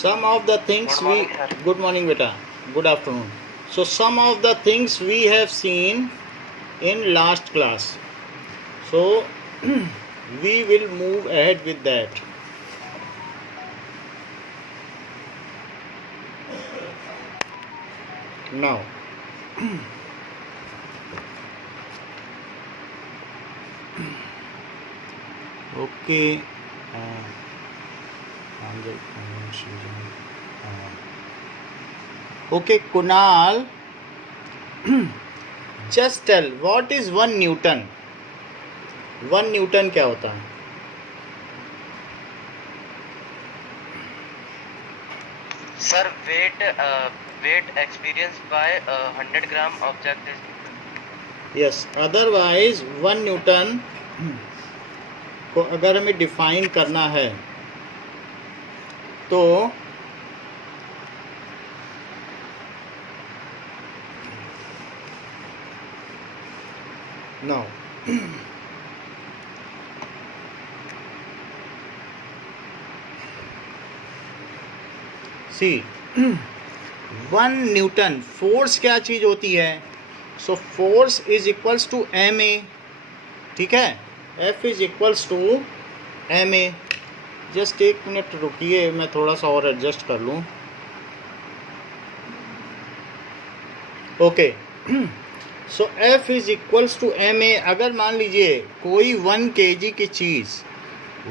some of the things Good morning, sir. good morning beta, good afternoon. So some of the things we have seen in last class, so we will move ahead with that. Now okay, okay Kunal, just tell what is 1 Newton. 1 Newton क्या होता है? Sir, weight experienced by 100 gram object is yes, otherwise 1 Newton को अगर हमें define करना है तो now see 1 Newton force क्या चीज होती है? So force is equals to m a, ठीक है, f is equals to m a. Just एक मिनट रुकिए, मैं थोड़ा सा और एडजस्ट कर लूँ. Okay, so f is equals to m a. अगर मान लीजिए कोई 1 kg की चीज़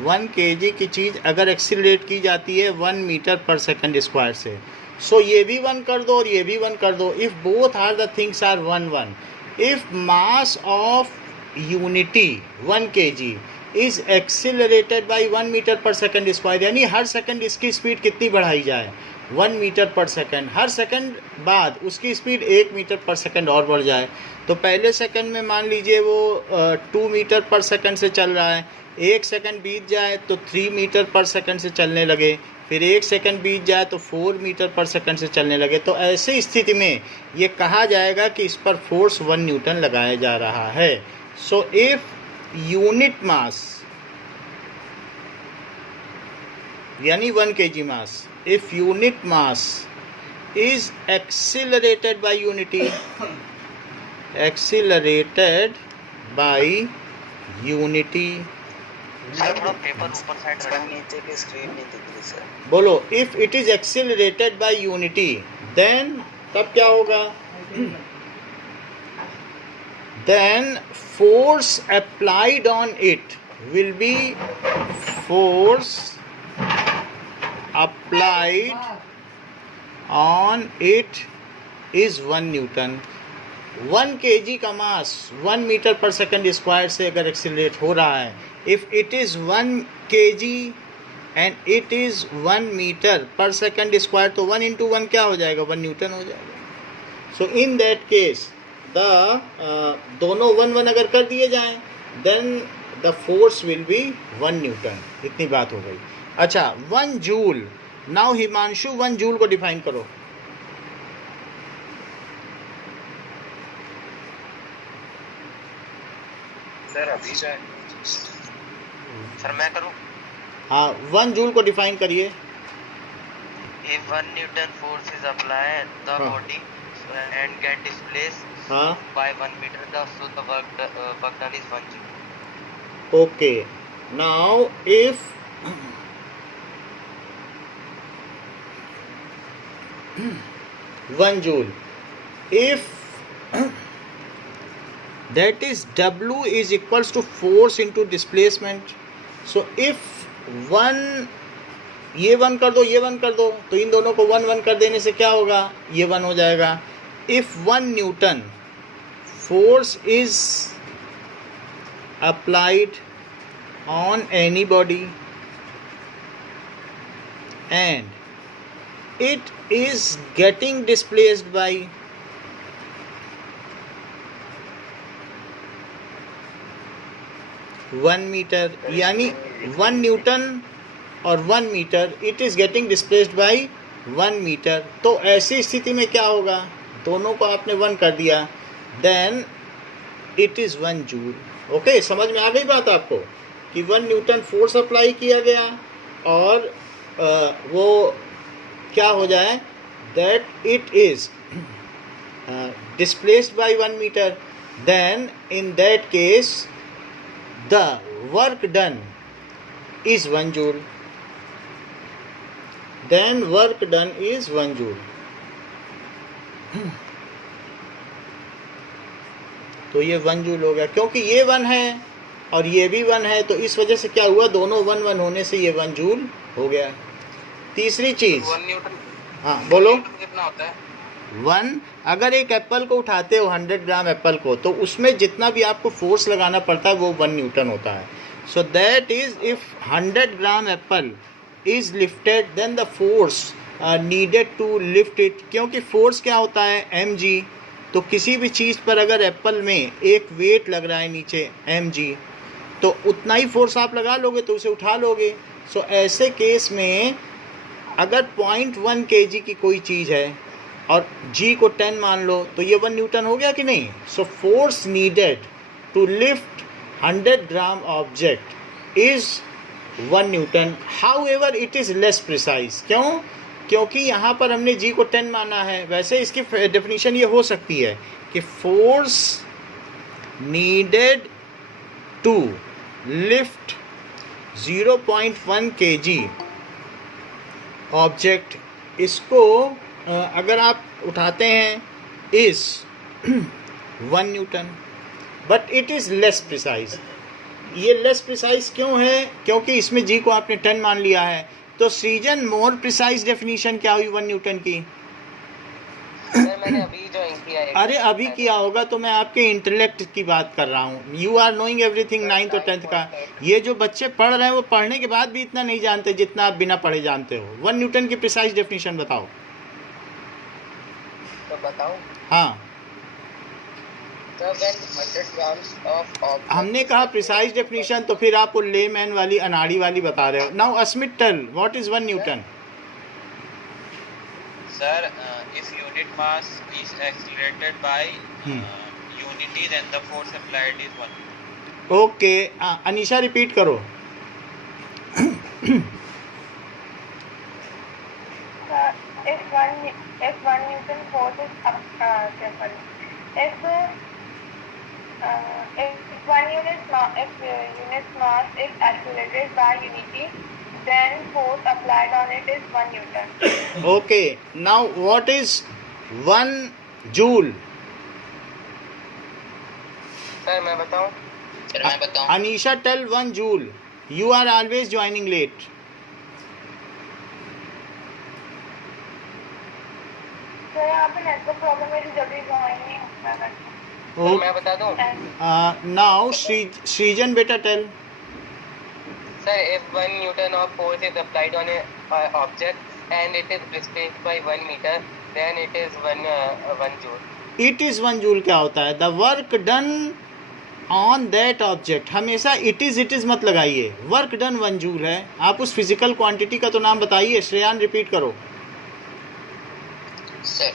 1 kg की चीज़ अगर एक्सीलरेट की जाती है 1 मीटर पर सेकंड स्क्वायर से, सो ये भी 1 कर दो और ये भी 1 कर दो. If both are the things are 1 if mass of unity 1 kg is accelerated by 1 metre per second square, यानी हर सेकंड इसकी स्पीड कितनी बढ़ाई जाए? 1 मीटर पर सेकंड. हर सेकंड बाद उसकी स्पीड 1 मीटर पर सेकंड और बढ़ जाए. तो पहले सेकंड में मान लीजिए वो 2 मीटर पर सेकंड से चल रहा है, 1 सेकंड बीत जाए तो 3 मीटर पर सेकंड से चलने लगे, फिर 1 सेकंड बीत जाए तो 4 मीटर पर सेकंड से चलने लगे. तो ऐसी स्थिति में ये कहा जाएगा कि इस पर फोर्स 1 न्यूटन लगाया जा रहा है. सो इफ यूनिट मास यानी 1 kg mass, if unit mass is accelerated by unity sir थोड़ा पेपर ऊपर साइड रखो. नीचे की स्क्रीन नहीं दिख रही सर. बोलो, if it is accelerated by unity then तब क्या होगा? then force applied on it will be force applied on it is 1 newton. 1 kg का mass 1 metre per second square से अगर एक्सीलरेट हो रहा है, if it is 1 kg and it is 1 metre per second square, तो 1 × 1 क्या हो जाएगा? 1 न्यूटन हो जाएगा. So in that case the दोनों 1 अगर कर दिए जाएं then the force will be 1 newton. इतनी बात हो गई. अच्छा, 1 जूल. नाउ हिमांशु 1 जूल को डिफाइन करो. सर अभी जाए. सर मैं करूं? हाँ, 1 जूल को डिफाइन करिए. If 1 Newton force is applied, the body and get displaced by 1 meter, so the work done is 1 joule. Okay. Now, if 1 joule, if that is W is equals to force into displacement. So if 1, ये 1 कर दो, ये 1 कर दो, तो इन दोनों को 1 कर देने से क्या होगा? ये 1 हो जाएगा. If 1 Newton force is applied on any body and it is getting displaced by 1 metre, यानी 1 न्यूटन और 1 metre, it is getting displaced by 1 metre. तो ऐसी स्थिति में क्या होगा? दोनों को आपने 1 कर दिया, then it is 1 joule. Okay, समझ में आ गई बात आपको कि 1 न्यूटन फोर्स अप्लाई किया गया और वो क्या हो जाए, that it is displaced by 1 meter, then in that case the work done is 1 joule, then work done is 1 joule. तो ये 1 जूल हो गया, क्योंकि ये 1 है और ये भी 1 है, तो इस वजह से क्या हुआ, दोनों 1 1 होने से ये 1 जूल हो गया. तीसरी चीज, 1 न्यूटन हाँ बोलो. कितना होता है? 1, अगर एक एप्पल को उठाते हो 100 ग्राम एप्पल को, तो उसमें जितना भी आपको फोर्स लगाना पड़ता है वो 1 न्यूटन होता है. So that is if 100 gram apple is lifted, then the force needed to lift it, क्योंकि फोर्स क्या होता है, mg. तो किसी भी चीज़ पर अगर एप्पल में एक वेट लग रहा है नीचे mg, तो उतना ही फोर्स आप लगा लोगे तो उसे उठा लोगे. सो ऐसे केस में अगर 0.1 kg की कोई चीज़ है और g को 10 मान लो, तो ये 1 न्यूटन हो गया कि नहीं. So force needed to lift 100 gram object is 1 newton. However it is less precise. क्यों? क्योंकि यहाँ पर हमने g को 10 माना है. वैसे इसकी डेफिनेशन ये हो सकती है कि force needed to lift 0.1 kg object, इसको अगर आप उठाते हैं इस 1 newton, but it is less precise. ये लेस प्रिसाइज क्यों है? क्योंकि इसमें जी को आपने 10 मान लिया है. तो सृजन मोर प्रिसाइज डेफिनेशन क्या हुई 1 न्यूटन की? मैंने अभी ज्वाइन किया है. अरे अभी किया होगा, तो मैं आपके इंटेलेक्ट की बात कर रहा हूँ. You are knowing everything 9th और 10th का. ये जो बच्चे पढ़ रहे हैं वो पढ़ने के बाद भी इतना नहीं जानते जितना आप बिना पढ़े जानते हो. 1 न्यूटन की प्रिसाइज डेफिनेशन बताओ. तो बताओ. हाँ, हमने कहा प्रिसाइज डेफिनेशन, तो फिर आप वो लेमैन वाली अनाड़ी वाली बता रहे हो. Now Asmit tell what is 1 newton. Sir, if unit mass is accelerated by unity, then the force applied is 1. Okay, Anisha repeat करो. if 1 Newton force is if unit mass is accelerated by unity, then force applied on it is 1 Newton. Okay, now what is 1 joule? Sir मैं बताऊं? Sir मैं बताऊं? Anisha, tell 1 joule. You are always joining late. तो यहाँ पे network problem है, जल्दी join नहीं होता है. मैं बता दूं? Now Srijan beta tell. Sir, if 1 Newton of force is applied on a object and it is displaced by 1 meter, then it is 1 joule. It is 1 joule क्या होता है? The work done on that object. हमेशा it is मत लगाइए. Work done 1 joule है. आप उस physical quantity का तो नाम बताइए. श्रेयान रिपीट करो. सर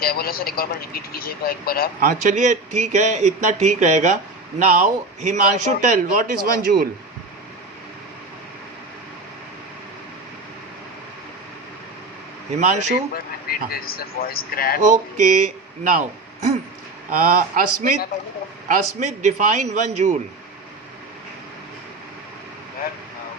क्या बोला सर, एक बार रिपीट कीजिएगा एक बार आप. हाँ चलिए ठीक है, इतना ठीक रहेगा. Now Himanshu tell what is 1 joule. Himanshu. Okay, now Asmit define 1 joule.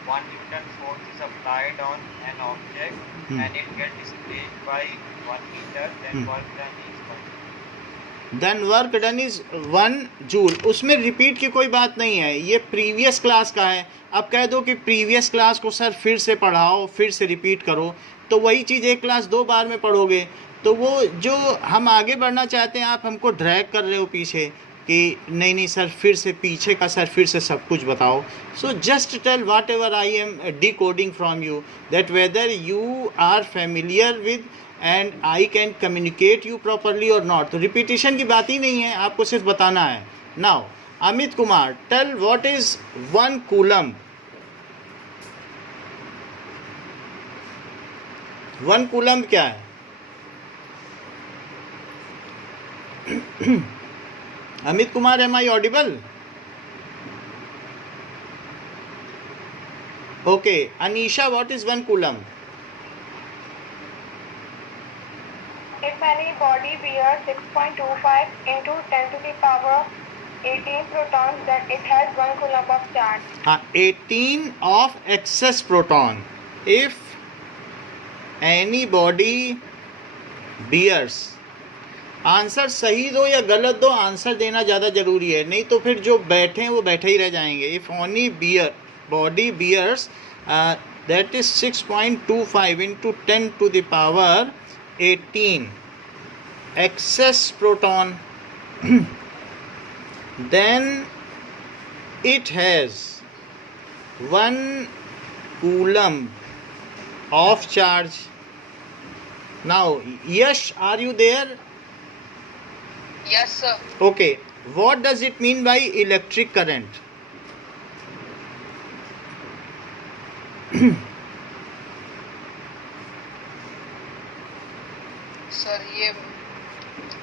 1 Newton force is applied on an object and it gets displaced by 1 meter, then work done is 1 joule. Then work done is 1 joule. उसमें repeat की कोई बात नहीं है, ये previous class का है. अब कह दो कि प्रीवियस क्लास को सर फिर से पढ़ाओ, फिर से रिपीट करो, तो वही चीज़ एक क्लास 2 बार में पढ़ोगे. तो वो जो हम आगे बढ़ना चाहते हैं, आप हमको ड्रैग कर रहे हो पीछे कि नहीं सर फिर से पीछे का, सर फिर से सब कुछ बताओ. So just tell what I am decoding from you, that whether you are familiar with and I can communicate you properly और नॉट. तो रिपीटिशन की बात ही नहीं है, आपको सिर्फ बताना है. Now Amit Kumar tell what is 1 coulomb. 1 coulomb क्या है? Amit Kumar, am I audible? Okay, Anisha what is 1 coulomb. body bears 6.25 into 10 to the power 18 protons, then it has 1 coulomb of charge. हाँ, 18 of excess proton. If any body bears, answer सही दो या गलत दो, answer देना ज़्यादा ज़रूरी है, नहीं तो फिर जो बैठे हैं वो बैठे ही रह जाएंगे. If only body bears that is 6.25 into 10 to the power 18 excess proton, then it has 1 coulomb of charge. Now, Yash, are you there? Yes, sir. Okay, what does it mean by electric current? Sir ये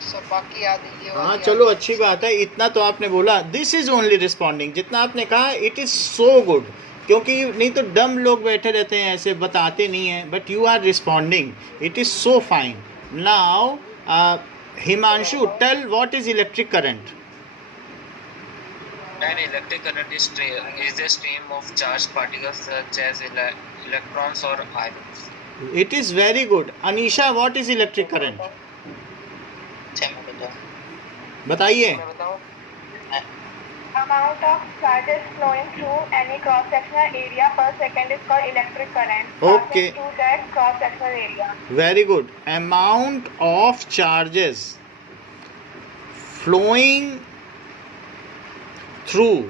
सब बाकी याद है ये. हाँ चलो अच्छी बात है, इतना तो आपने बोला. दिस इज ओनली रिस्पॉन्डिंग, जितना आपने कहा इट इज सो गुड, क्योंकि नहीं तो डम लोग बैठे रहते हैं ऐसे बताते नहीं हैं, but you are responding, it is so fine. Now Himanshu, tell what is electric current? An electric current is a stream of charged particles such as electrons or ions. It is very good. Anisha, what is electric current? बताइए. Amount of charges flowing through any cross-sectional area per second is called electric current. Okay. Passing through that cross-sectional area. Very good. Amount of charges flowing through.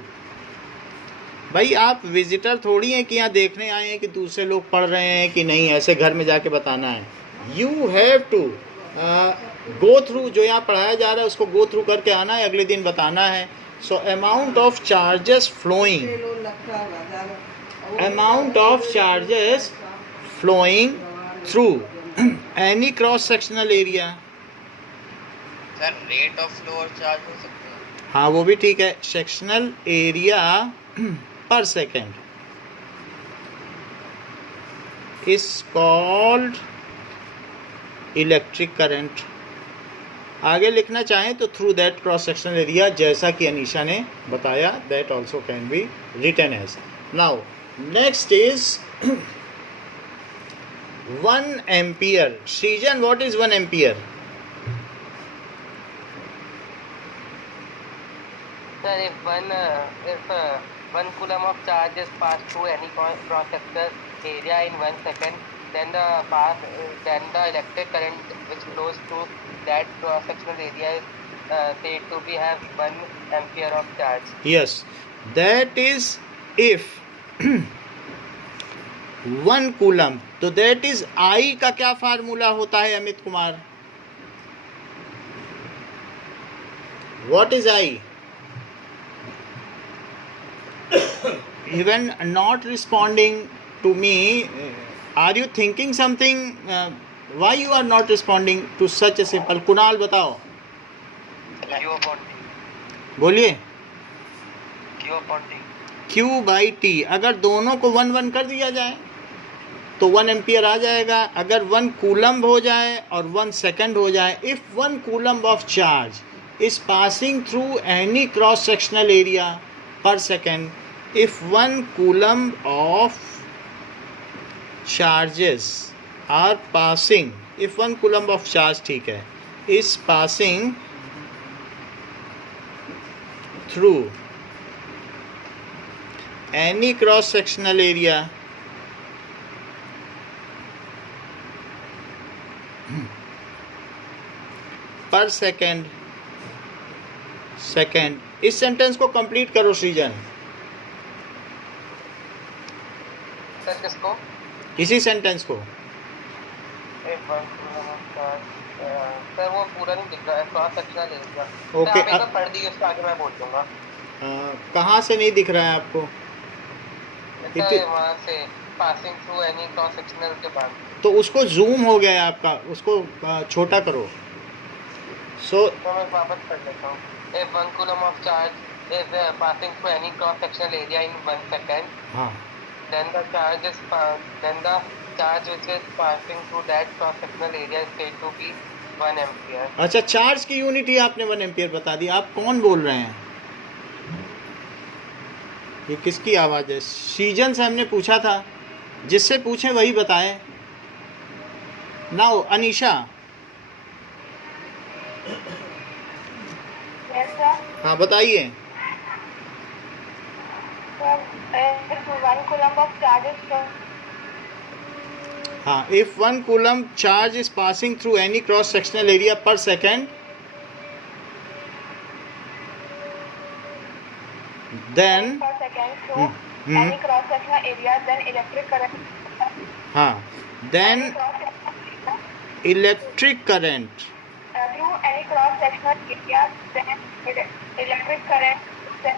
भाई आप visitor थोड़ी हैं कि यहाँ देखने आए हैं कि दूसरे लोग पढ़ रहे हैं कि नहीं, ऐसे घर में जाके बताना है. You have to go through, जो यहाँ पढ़ाया जा रहा है उसको गो थ्रू करके आना है, अगले दिन बताना है. So amount of charges flowing through any cross sectional area. Sir rate of flow और चार्ज हो सकते हैं. हाँ वो भी ठीक है. Sectional area per second is called electric current. आगे लिखना चाहें तो through that cross sectional area, जैसा कि अनीशा ने बताया, that also can be written as. Now next is 1 ampere. Srijan, what is 1 ampere? Sir, if one coulomb of charge is passed through any cross-sectional area in 1 second, then the electric current which flows through that cross-sectional area is said to be have 1 ampere of charge. Yes, that is if 1 coulomb. तो that is I का क्या formula होता है Amit Kumar? What is I? Even not responding to me, are you thinking something? Why you are not responding to such a simple? Kunal बताओ. Q upon T. बोलिए. Q upon T. Q by T. अगर दोनों को 1 कर दिया जाए तो 1 एम्पियर आ जाएगा. अगर 1 कूलम्ब हो जाए और 1 सेकेंड हो जाए, if 1 coulomb of charge is passing through any cross sectional area per second, if 1 coulomb of charges are passing, if 1 coulomb of charge, ठीक है, is passing through any cross sectional area per second. इस sentence को complete करो सृजन. Sir किसको? इसी sentence को. Sir वो पूरा नहीं दिख रहा है, क्रॉस सेक्शनल एरिया. ओके, आप पढ़ दीजिए, उसके आगे मैं बोल दूंगा. कहाँ से नहीं दिख रहा है आपको? वहाँ से passing through any cross sectional के बाद. तो उसको जूम हो गया है आपका, उसको छोटा करो. तो मैं वापस पढ़ लेता हूँ. If 1 coulomb of charge is passing through any cross sectional area in 1 second, then the charge which is passing through that cross sectional area is said to be 1 ampere. अच्छा, चार्ज की यूनिट ही आपने 1 ampere बता दी। आप कौन बोल रहे हैं? ये किसकी आवाज़ है? सीजन से हमने पूछा था, जिससे पूछें वही बताएं। नाउ अनीशा। Yes, sir. हाँ बताइए। So, if 1 coulomb of charge is हाँ, if 1 coulomb charge is passing through any cross sectional area per second, then per second through hmm, any cross-sectional area, then electric current. हाँ, then electric current, Through any cross-sectional area, then electric current. Then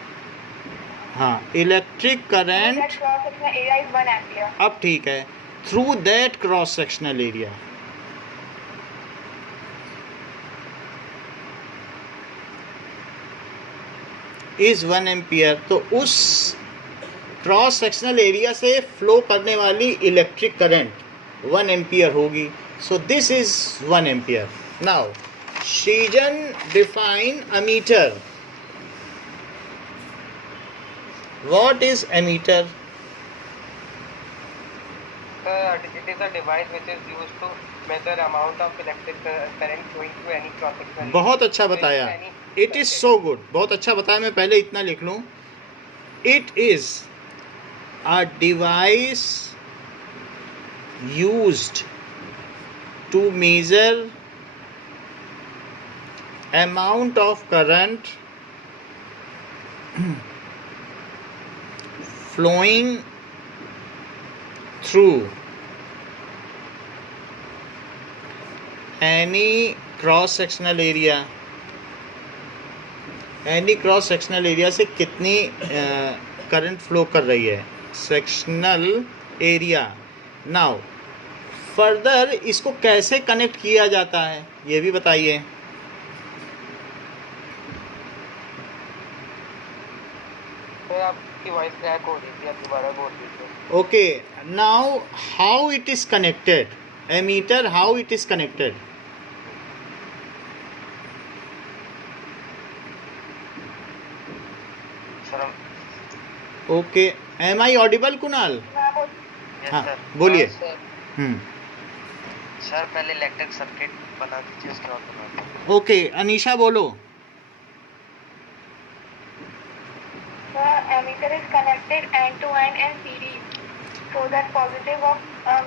हाँ, electric current, that cross-sectional area is 1 ampere. अब ठीक है, through that cross sectional area, is 1 ampere. तो उस cross sectional area से flow करने वाली इलेक्ट्रिक करंट 1 एम्पियर होगी। So this is 1 ampere. Now Shijan define ammeter. What is ammeter? It is a device which is used to measure amount of electric current flowing through any cross-sectional area. बहुत अच्छा बताया, it is so good, बहुत अच्छा बताया। मैं पहले इतना लिख लूँ, it is a device used to measure amount of current flowing through any cross sectional area, any cross sectional area से कितनी करंट फ्लो कर रही है, सेक्शनल एरिया। नाउ फर्दर इसको कैसे कनेक्ट किया जाता है ये भी बताइए। सर आपकी वॉइस क्रैक हो रही थी, आप दोबारा बोल दीजिए। Okay, now how it is connected, ammeter how it is connected. Sir okay, am I audible Kunal? Yes हाँ, सर। बोलिए। सर सर पहले इलेक्ट्रिक सर्किट बना दीजिए, उसके बाद बनाते हैं। ओके, अनीशा बोलो। The ammeter is connected end to end in series, so that positive of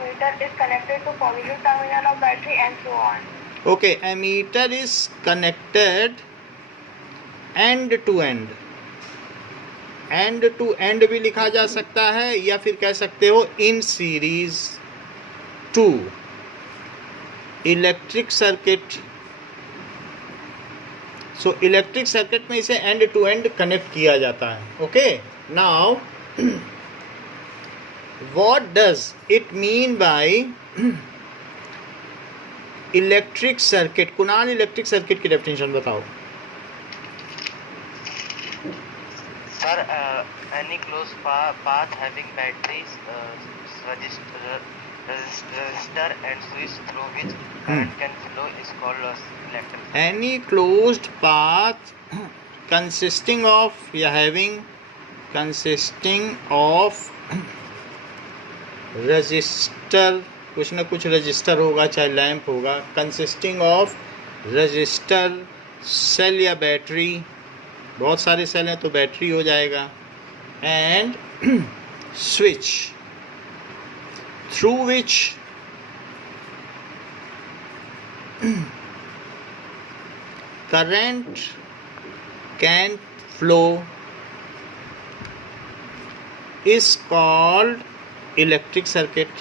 meter is connected to positive terminal of battery and so on. Okay, ammeter is connected end to end. End to end भी लिखा जा सकता है, या फिर कह सकते हो in series to electric circuit. So electric circuit में इसे एंड टू एंड कनेक्ट किया जाता है। Okay, now what does it mean by electric circuit? Kunal, electric circuit की डेफिनेशन बताओ। Sir, any closed path having batteries, resistor and switch through which current can flow is called electric. Any closed path consisting of या having consisting of register, कुछ ना कुछ register होगा, चाहे lamp होगा, consisting of register, cell या battery, बहुत सारे सेल हैं तो बैटरी हो जाएगा, and switch through which current can flow is called electric circuit.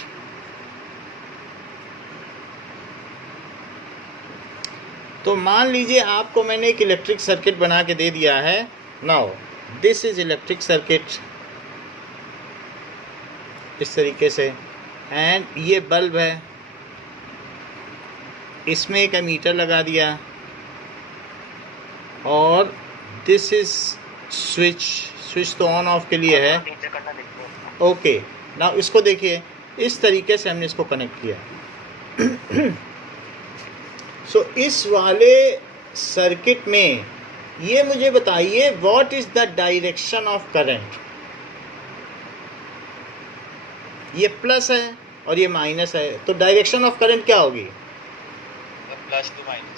तो मान लीजिए आपको मैंने एक इलेक्ट्रिक सर्किट बना के दे दिया है। Now this is electric circuit, इस तरीके से, एंड ये बल्ब है, इसमें एक एमीटर लगा दिया, और दिस इज स्विच। स्विच तो ऑन ऑफ के लिए है। ओके, नाउ इसको देखिए, इस तरीके से हमने इसको कनेक्ट किया। सो इस वाले सर्किट में ये मुझे बताइए what is the direction of current. ये प्लस है और ये माइनस है, तो डायरेक्शन ऑफ करंट क्या होगी? Plus to minus.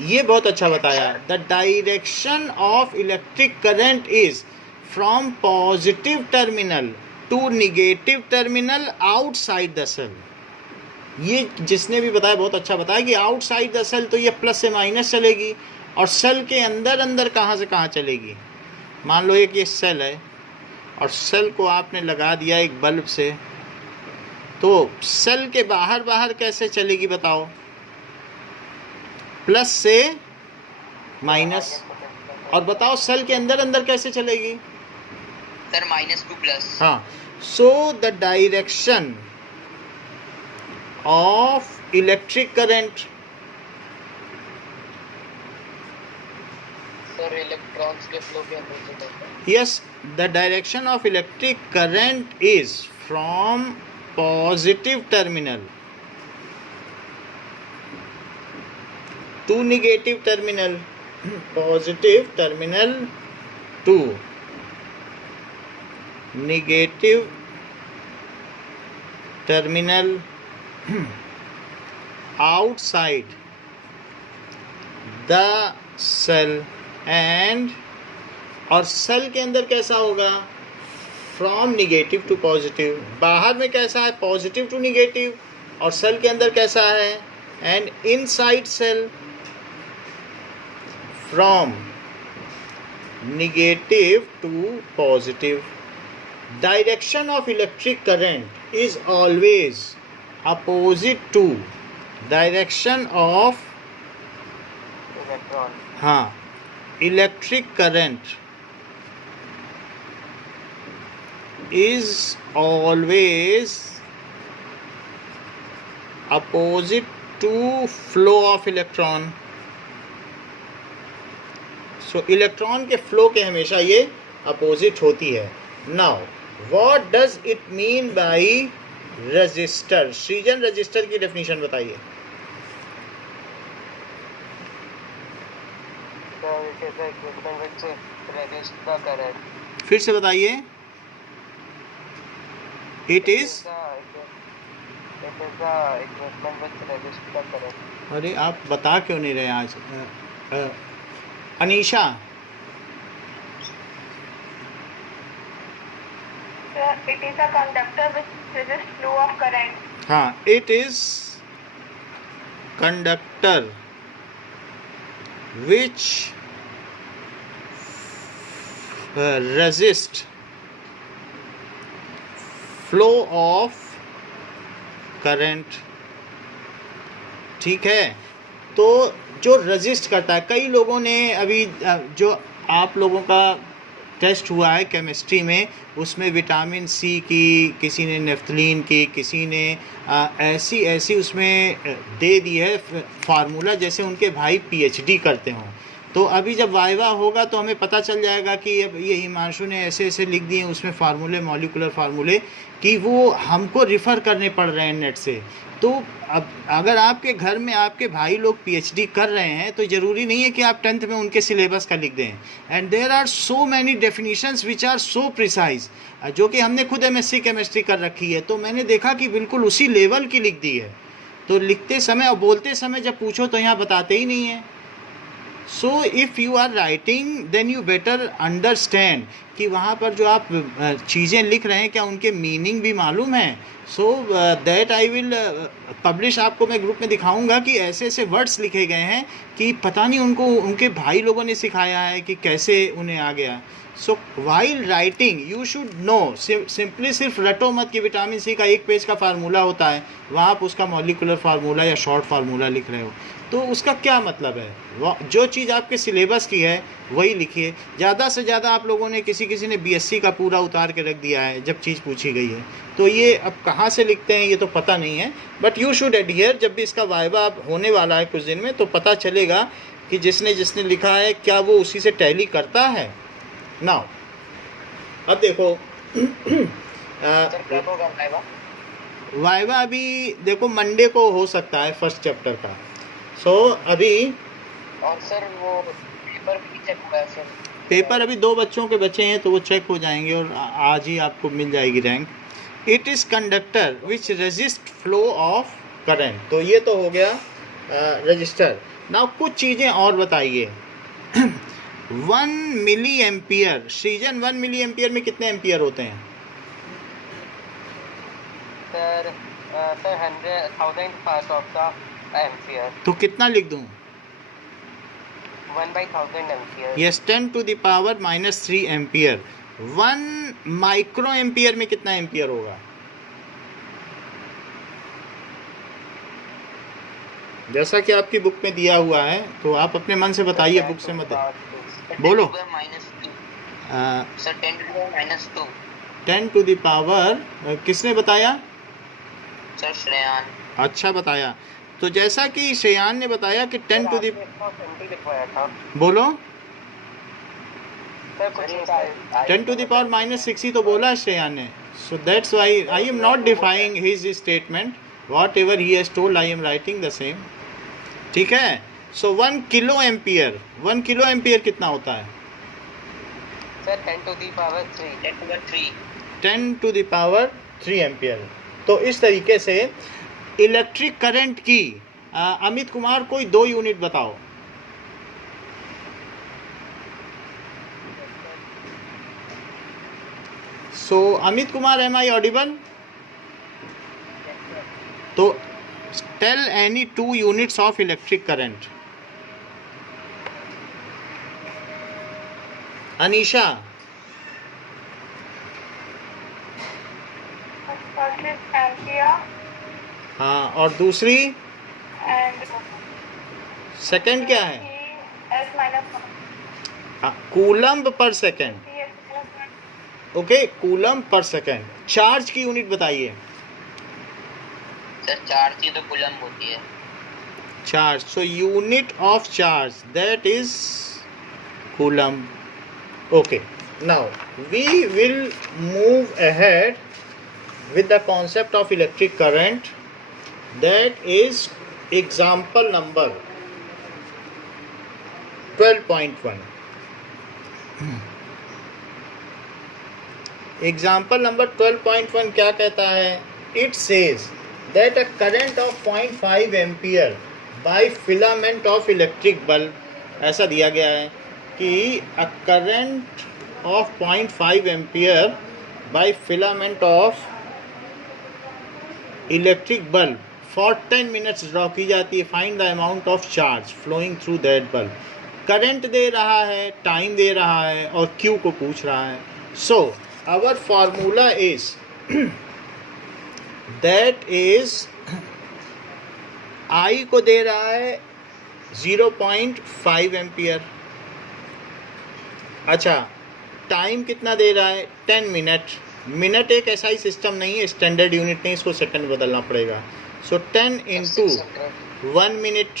ये बहुत अच्छा बताया। The direction of electric current is from positive terminal to negative terminal outside the cell. ये जिसने भी बताया बहुत अच्छा बताया कि आउटसाइड द सेल तो ये प्लस से माइनस चलेगी, और सेल के अंदर अंदर कहाँ से कहाँ चलेगी। मान लो एक ये सेल है और सेल को आपने लगा दिया एक बल्ब से, तो सेल के बाहर बाहर कैसे चलेगी बताओ? प्लस से माइनस। और बताओ सेल के अंदर अंदर कैसे चलेगी? Sir minus to plus. हाँ, so the direction of electric current, sir electrons के फ्लो के अपोजिट है। yes, the direction of electric current is from positive terminal to negative terminal, positive terminal to negative terminal outside the cell and, और cell के अंदर कैसा होगा? From negative to positive. बाहर में कैसा है? Positive to negative. और सेल के अंदर कैसा है? And inside cell from negative to positive. Direction of electric current is always opposite to direction of, electron. हाँ, electric current is always opposite to flow of electron. So electron के flow के हमेशा ये opposite होती है। Now what does it mean by resistor? सृजन resistor की definition बताइए। So it is the equipment which resists the current. फिर से बताइए। It is the equipment which resists the current. अरे आप बता क्यों नहीं रहे आज? Anisha, It is a conductor which resists flow of current. हाँ, it is conductor which resist flow of current. ठीक है, तो जो रजिस्ट करता है, कई लोगों ने अभी जो आप लोगों का टेस्ट हुआ है केमिस्ट्री में, उसमें विटामिन सी की, किसी ने नेफ्थलीन की, किसी ने ऐसी ऐसी उसमें दे दी है फार्मूला जैसे उनके भाई पीएचडी करते हों। तो अभी जब वाइवा होगा तो हमें पता चल जाएगा कि अब ये हिमांशु ने ऐसे ऐसे लिख दिए उसमें फार्मूले, मॉलिकुलर फार्मूले, कि वो हमको रिफ़र करने पड़ रहे हैं नेट से। तो अब अगर आपके घर में आपके भाई लोग पीएचडी कर रहे हैं तो ज़रूरी नहीं है कि आप 10th में उनके सिलेबस का लिख दें। And there are so many definitions which are so precise, जो कि हमने खुद एमएससी केमिस्ट्री कर रखी है, तो मैंने देखा कि बिल्कुल उसी लेवल की लिख दी है। तो लिखते समय और बोलते समय जब पूछो तो यहाँ बताते ही नहीं है। So if you are writing then you better understand कि वहाँ पर जो आप चीज़ें लिख रहे हैं क्या उनके मीनिंग भी मालूम है। So that I will publish, आपको मैं ग्रुप में दिखाऊंगा कि ऐसे ऐसे वर्ड्स लिखे गए हैं कि पता नहीं उनको उनके भाई लोगों ने सिखाया है कि कैसे उन्हें आ गया। So while writing you should know, simply सिर्फ रटो मत कि विटामिन सी का 1 पेज का फार्मूला होता है, वहाँ आप उसका मॉलिकुलर फार्मूला या शॉर्ट फार्मूला लिख रहे हो, तो उसका क्या मतलब है। जो चीज़ आपके सिलेबस की है वही लिखिए। ज़्यादा से ज़्यादा आप लोगों ने किसी ने बीएससी का पूरा उतार के रख दिया है जब चीज़ पूछी गई है, तो ये अब कहाँ से लिखते हैं ये तो पता नहीं है। बट यू शुड एडहियर, जब भी इसका वाइवा होने वाला है कुछ दिन में, तो पता चलेगा कि जिसने लिखा है क्या वो उसी से टैली करता है। नाउ अब देखो सर कब होगा वाइवा? वाइवा अभी देखो मंडे को हो सकता है फर्स्ट चैप्टर का। सो अभी और सर वो पेपर भी चेक हुआ है सर। पेपर अभी 2 बच्चों के बचे हैं तो वो चेक हो जाएंगे और आज ही आपको मिल जाएगी rank. It is conductor which resist flow of current. तो ये तो हो गया रजिस्टर। नाउ कुछ चीज़ें और बताइए। 1 मिली एम्पियर, सृजन 1 मिली एम्पियर में कितने एम्पियर होते हैं? Sir 100,000 part of the ampere. तो कितना लिख दूँ? 1/1000 ampere. Yes, 10 to the power -3 ampere. 1 micro ampere में कितना एम्पियर होगा? जैसा कि आपकी बुक में दिया हुआ है तो आप अपने मन से बताइए, बुक से मत बोलो। Sir 10 to the -2। 10 to the power किसने बताया? सर श्रेयान। अच्छा बताया। तो जैसा कि श्रेयान ने बताया कि 10 टू द लिखवाया था। बोलो। सर कुछ 10 टू द पावर -6 ही तो बोला है श्रेयान ने। So that's why I am not defying his statement, what ever he has told I am writing the same. ठीक है। सो 1 किलो एम्पियर, 1 किलो एम्पियर कितना होता है? Sir 10 to the power 3। 10 to the 3। 10 to the power 3 ampere. तो इस तरीके से electric current की अमित कुमार कोई 2 यूनिट बताओ। So Amit Kumar, am I audible? तो tell any 2 units of electric current. Anisha? First is ampere हाँ, और दूसरी and सेकंड क्या है? S-1. कूलम्ब पर सेकंड। Ts-1. ओके, कूलम्ब पर सेकंड। चार्ज की यूनिट बताइए। सर चार्ज की तो कूलम होती है। Charge, so unit of charge that is coulomb. Okay, now we will move ahead with the concept of electric current, that is example number 12.1. Example number 12.1 क्या कहता है? It says that a current of 0.5 ampere by filament of electric bulb, ऐसा दिया गया है कि a current of 0.5 ampere by filament of electric bulb for 10 minutes draw की जाती है। Find the amount of charge flowing through that bulb. Current दे रहा है, टाइम दे रहा है और क्यू को पूछ रहा है। So our formula is that is I को दे रहा है 0.5 एम्पियर। अच्छा, टाइम कितना दे रहा है? 10 मिनट। मिनट एक ऐसा ही सिस्टम नहीं है, स्टैंडर्ड यूनिट नहीं, इसको सेकंड बदलना पड़ेगा। So 10 into 1 minute,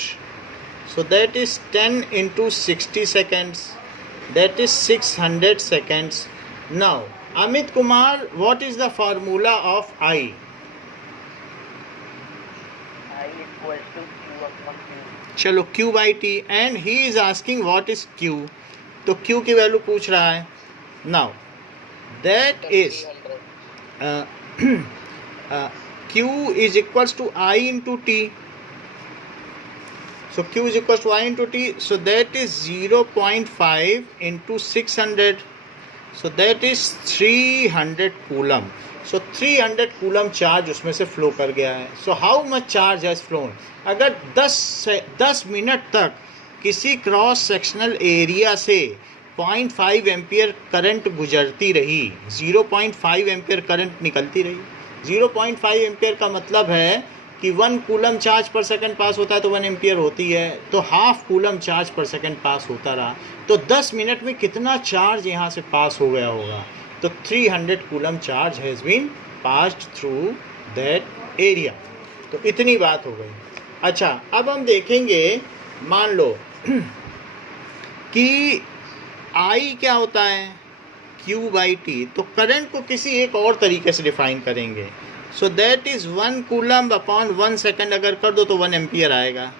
so that is 10 into 60 seconds, that is 600 seconds. Now Amit Kumar, what is the formula of I? चलो Q by T, and he is asking what is Q। तो Q की value पूछ रहा है। Now that is Q is equals to I into T. So Q is equals to I into T, so that is 0.5 into 600, so that is 300 coulomb. So 300 coulomb charge उसमें से flow कर गया है। So how much charge has phloem? अगर 10 minute तक किसी cross sectional area से 0.5 ampere current गुजरती रही, 0.5 एम्पियर करंट निकलती रही। 0.5 एम्पियर का मतलब है कि 1 कूलम चार्ज पर सेकंड पास होता है तो 1 एम्पियर होती है, तो हाफ कूलम चार्ज पर सेकंड पास होता रहा। तो 10 मिनट में कितना चार्ज यहाँ से पास हो गया होगा? तो 300 coulomb charge has been passed through that area. तो इतनी बात हो गई। अच्छा, अब हम देखेंगे, मान लो कि आई क्या होता है? Q by T. तो करंट को किसी एक और तरीके से डिफाइन करेंगे। सो that is 1 coulomb upon 1 second अगर कर दो तो 1 एम्पियर आएगा.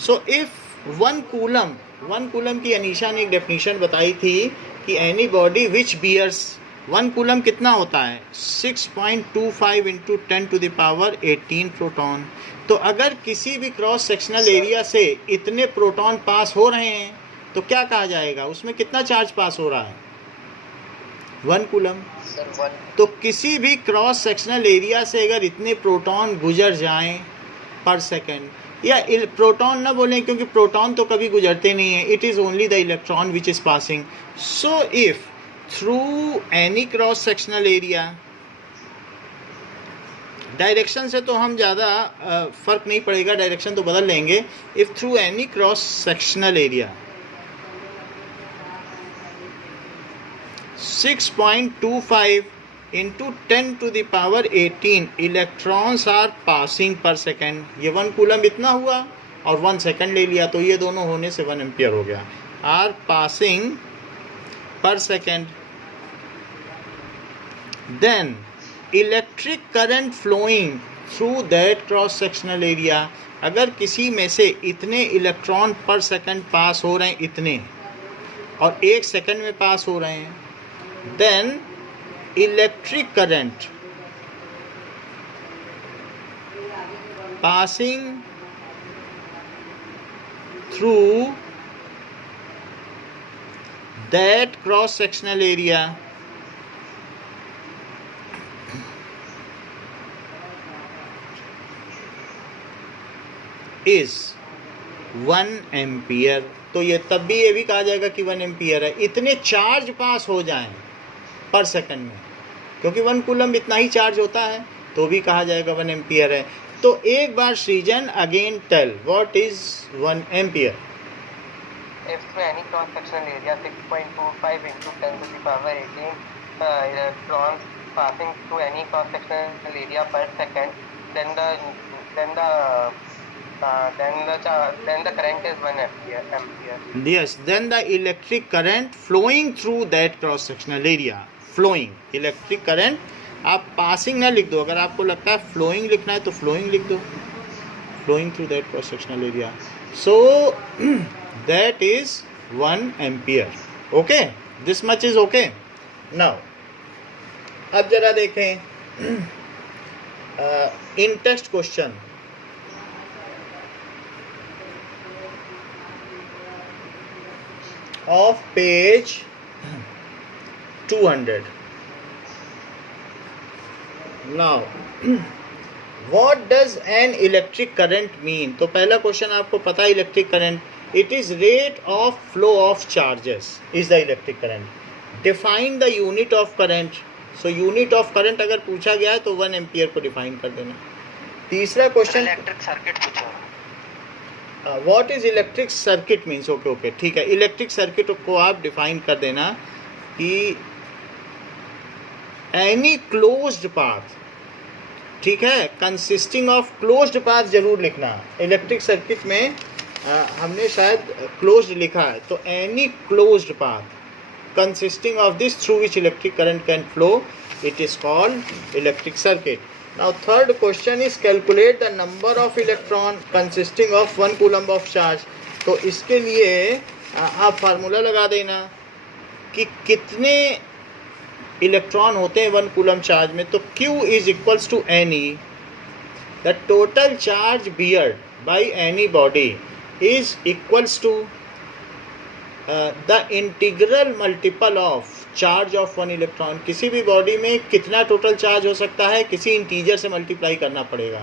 सो इफ़ 1 कूलम की अनीशा ने एक डेफिनेशन बताई थी कि any body which bears 1 coulomb कितना होता है 6.25 इंटू 10⁻18 प्रोटॉन. तो अगर किसी भी क्रॉस सेक्शनल एरिया से इतने प्रोटॉन पास हो रहे हैं तो क्या कहा जाएगा, उसमें कितना चार्ज पास हो रहा है 1 कूलम. सर 1 तो किसी भी क्रॉस सेक्शनल एरिया से अगर इतने प्रोटॉन गुजर जाएं पर सेकेंड, या प्रोटॉन ना बोलें क्योंकि प्रोटॉन तो कभी गुजरते नहीं हैं, it is only the electron which is passing. So if through any cross sectional area, direction से तो हम ज़्यादा फ़र्क नहीं पड़ेगा, डायरेक्शन तो बदल लेंगे. If through any cross sectional area 6.25 into 10⁻18 electrons are passing per second. ये 1 कूलम इतना हुआ और 1 सेकेंड ले लिया तो ये दोनों होने से 1 एम्पियर हो गया. Are passing per second. Then electric current flowing through that cross sectional area, अगर किसी में से इतने इलेक्ट्रॉन पर सेकेंड पास हो रहे हैं इतने, और 1 सेकेंड में पास हो रहे हैं, then electric current passing through that cross sectional area is 1 ampere. तो ये तब भी ये भी कहा जाएगा कि 1 एम्पियर है. इतने चार्ज पास हो जाएं पर सेकंड में, क्योंकि 1 कूलम इतना ही चार्ज होता है, तो भी कहा जाएगा 1 एम्पियर है. तो एक बार Srijan again tell what is 1 ampere. If through any cross-sectional area 6.25 into 10⁻18 electrons passing through any cross-sectional area per second, then the current is 1 ampere. Yes, then the electric current flowing through that cross sectional area. Flowing electric current, आप passing ना लिख दो, अगर आपको लगता है flowing लिखना है तो flowing लिख दो, flowing through that cross sectional area. So that is 1 ampere. Okay, this much is okay. Now अब जरा देखें in text question. Of page 200. Now what does an electric current mean? तो पहला क्वेश्चन आपको पता है electric current, it is rate of flow of charges is the electric current. Define the unit of current. So unit of current अगर पूछा गया है तो 1 एम्पियर को डिफाइन कर देना. तीसरा क्वेश्चन इलेक्ट्रिक सर्किट पूछा. What is electric circuit means. Okay ठीक है, इलेक्ट्रिक सर्किट को आप डिफाइन कर देना कि एनी क्लोज्ड पाथ, ठीक है, कंसिस्टिंग ऑफ क्लोज्ड पाथ जरूर लिखना. इलेक्ट्रिक सर्किट में हमने शायद क्लोज्ड लिखा है, तो any closed path consisting of this through which electric current can flow, it is called electric circuit. Now third question is calculate the number of electron consisting of 1 coulomb of charge. तो इसके लिए आप formula लगा देना कि कितने electron होते हैं 1 कूलम चार्ज में. तो Q is equals to NE, the total charge beared by any body is equals to the integral multiple of charge of 1 electron. किसी भी बॉडी में कितना टोटल चार्ज हो सकता है, किसी इंटीजर से मल्टीप्लाई करना पड़ेगा,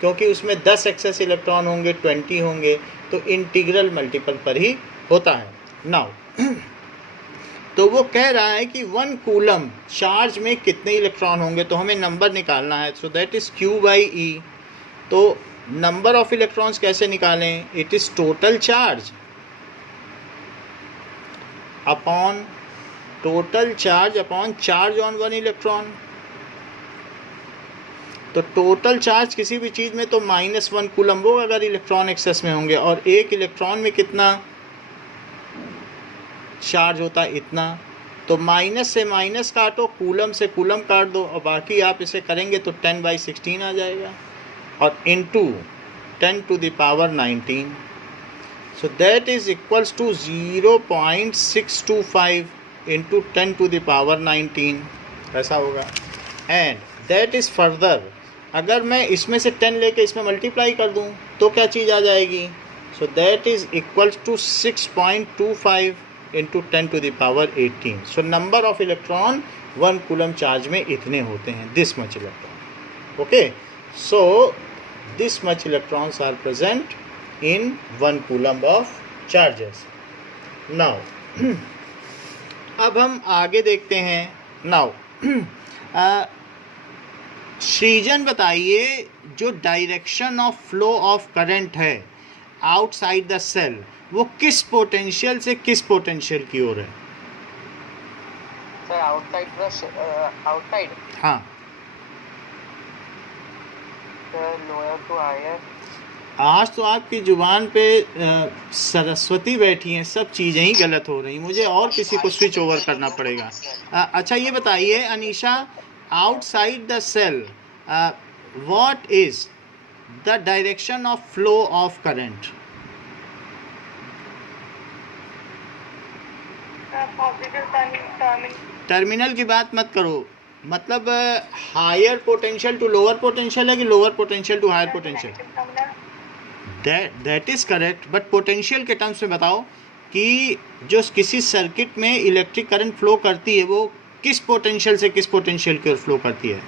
क्योंकि उसमें 10 एक्सेस इलेक्ट्रॉन होंगे, 20 होंगे, तो इंटीग्रल मल्टीपल पर ही होता है. नाउ तो वो कह रहा है कि 1 कूलम चार्ज में कितने इलेक्ट्रॉन होंगे, तो हमें नंबर निकालना है. So that is Q/E. तो नंबर ऑफ इलेक्ट्रॉन्स कैसे निकालें, it is total charge upon total charge upon charge on 1 electron. तो टोटल चार्ज किसी भी चीज़ में तो -1 कूलम होगा अगर इलेक्ट्रॉन एक्सेस में होंगे, और 1 इलेक्ट्रॉन में कितना चार्ज होता है, इतना. तो माइनस से माइनस काटो, कूलम से कूलम काट दो, और बाकी आप इसे करेंगे तो 10/16 आ जाएगा, और into 10⁻19, so that is equals to 0.625 into 10⁻19, ऐसा होगा। एंड दैट इज़ फर्दर, अगर मैं इसमें से 10 लेके इसमें मल्टीप्लाई कर दूं तो क्या चीज़ आ जाएगी, so that is equals to 6.25 into 10⁻18, so number of electron 1 coulomb charge में इतने होते हैं, this much electron. Okay, so this much electrons are present in 1 coulomb of charges. Now अब हम आगे देखते हैं। Now सृजन बताइए, जो direction of flow of current है आउटसाइड द सेल, वो किस पोटेंशियल से किस पोटेंशियल की ओर है? सर आउटसाइड हाँ, सर लोअर टू हायर। आज तो आपकी जुबान पे सरस्वती बैठी हैं, सब चीज़ें ही गलत हो रही, मुझे और किसी को स्विच ओवर करना पड़ेगा। अच्छा ये बताइए Anisha, outside the cell what is the direction of flow of current? Terminal की बात मत करो, मतलब higher potential to lower potential है कि lower potential to higher potential? That is correct, but potential के टर्म्स में बताओ कि जो किसी सर्किट में इलेक्ट्रिक करंट फ्लो करती है वो किस पोटेंशियल से किस पोटेंशियल की ओर फ्लो करती है?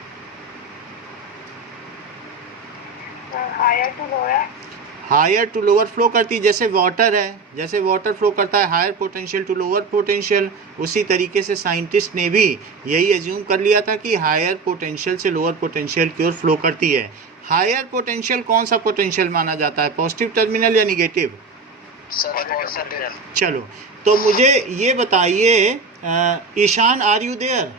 हायर टू लोअर फ्लो करती है, जैसे वाटर है, जैसे वाटर फ्लो करता है higher potential to lower potential, उसी तरीके से साइंटिस्ट ने भी यही एज्यूम कर लिया था कि हायर पोटेंशियल से लोअर पोटेंशियल की ओर फ्लो करती है। हायर पोटेंशियल कौन सा पोटेंशियल माना जाता है, पॉजिटिव टर्मिनल या निगेटिव? चलो तो मुझे ये बताइए, Ishan are you there?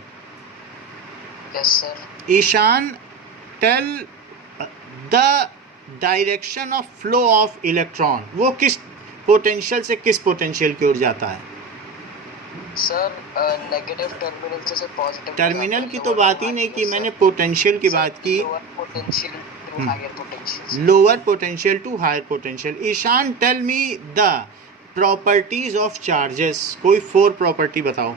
Yes sir. Ishan, tell the direction of flow of electron, वो किस पोटेंशियल से किस पोटेंशियल की ओर जाता है? सर नेगेटिव टर्मिनल से पॉजिटिव टर्मिनल की तो बात ही नहीं की मैंने, पोटेंशियल की बात की, lower potential to higher potential. Ishan tell me the properties of charges, कोई 4 प्रॉपर्टी बताओ।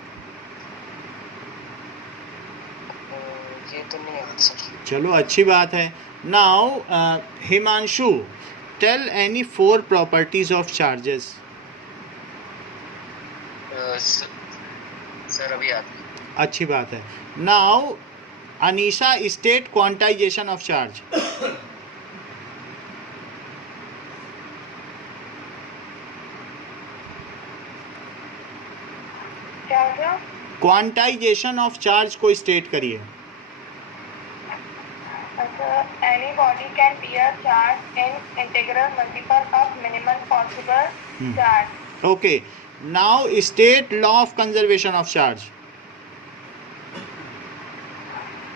ये तो नहीं है सर। चलो अच्छी बात है। Now Himanshu, tell any 4 properties of charges. Sir अभी आते। अच्छी बात है। Now Anisha, state quantization of charge. Quantization of charge को स्टेट करिए। Any body can be a charge in integral multiple of minimum possible charge. Okay. Now state law of conservation of charge.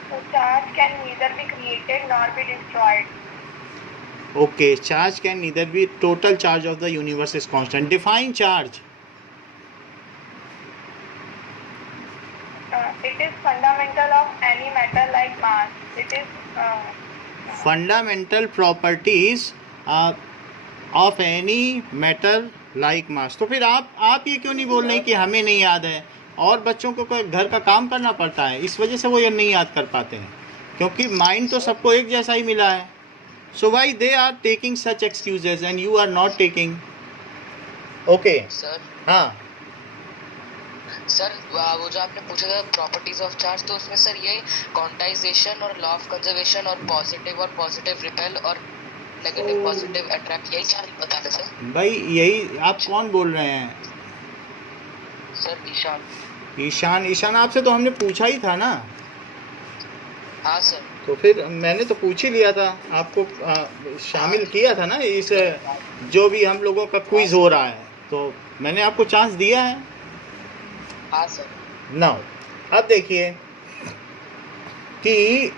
So charge can neither be created nor be destroyed. Okay, charge can neither be, total charge of the universe is constant. Define charge. It is fundamental of any matter like mass. It is Fundamental properties of any matter like mass. तो फिर आप ये क्यों नहीं बोल रहे कि हमें नहीं याद है, और बच्चों को कोई घर का काम करना पड़ता है, इस वजह से वो ये नहीं याद कर पाते हैं, क्योंकि माइंड तो सबको एक जैसा ही मिला है। So why they are taking such excuses and you are not taking? Okay. Sir हाँ सर वो जो आपने पूछा था प्रॉपर्टीज ऑफ चार्ज, तो उसमें सर यही क्वांटाइजेशन और लॉ ऑफ कंजर्वेशन और पॉजिटिव रिपेल और नेगेटिव पॉजिटिव अट्रैक्ट, यही चार्ज बता दें सर। भाई यही आप कौन बोल रहे हैं? सर ईशान। ईशान आपसे तो हमने पूछा ही था ना। हाँ सर। तो फिर मैंने तो पूछ ही लिया था, आपको शामिल किया था ना इस जो भी हम लोगों का क्विज हो रहा है, तो मैंने आपको चांस दिया है। हाँ सर। नाउ अब देखिए कि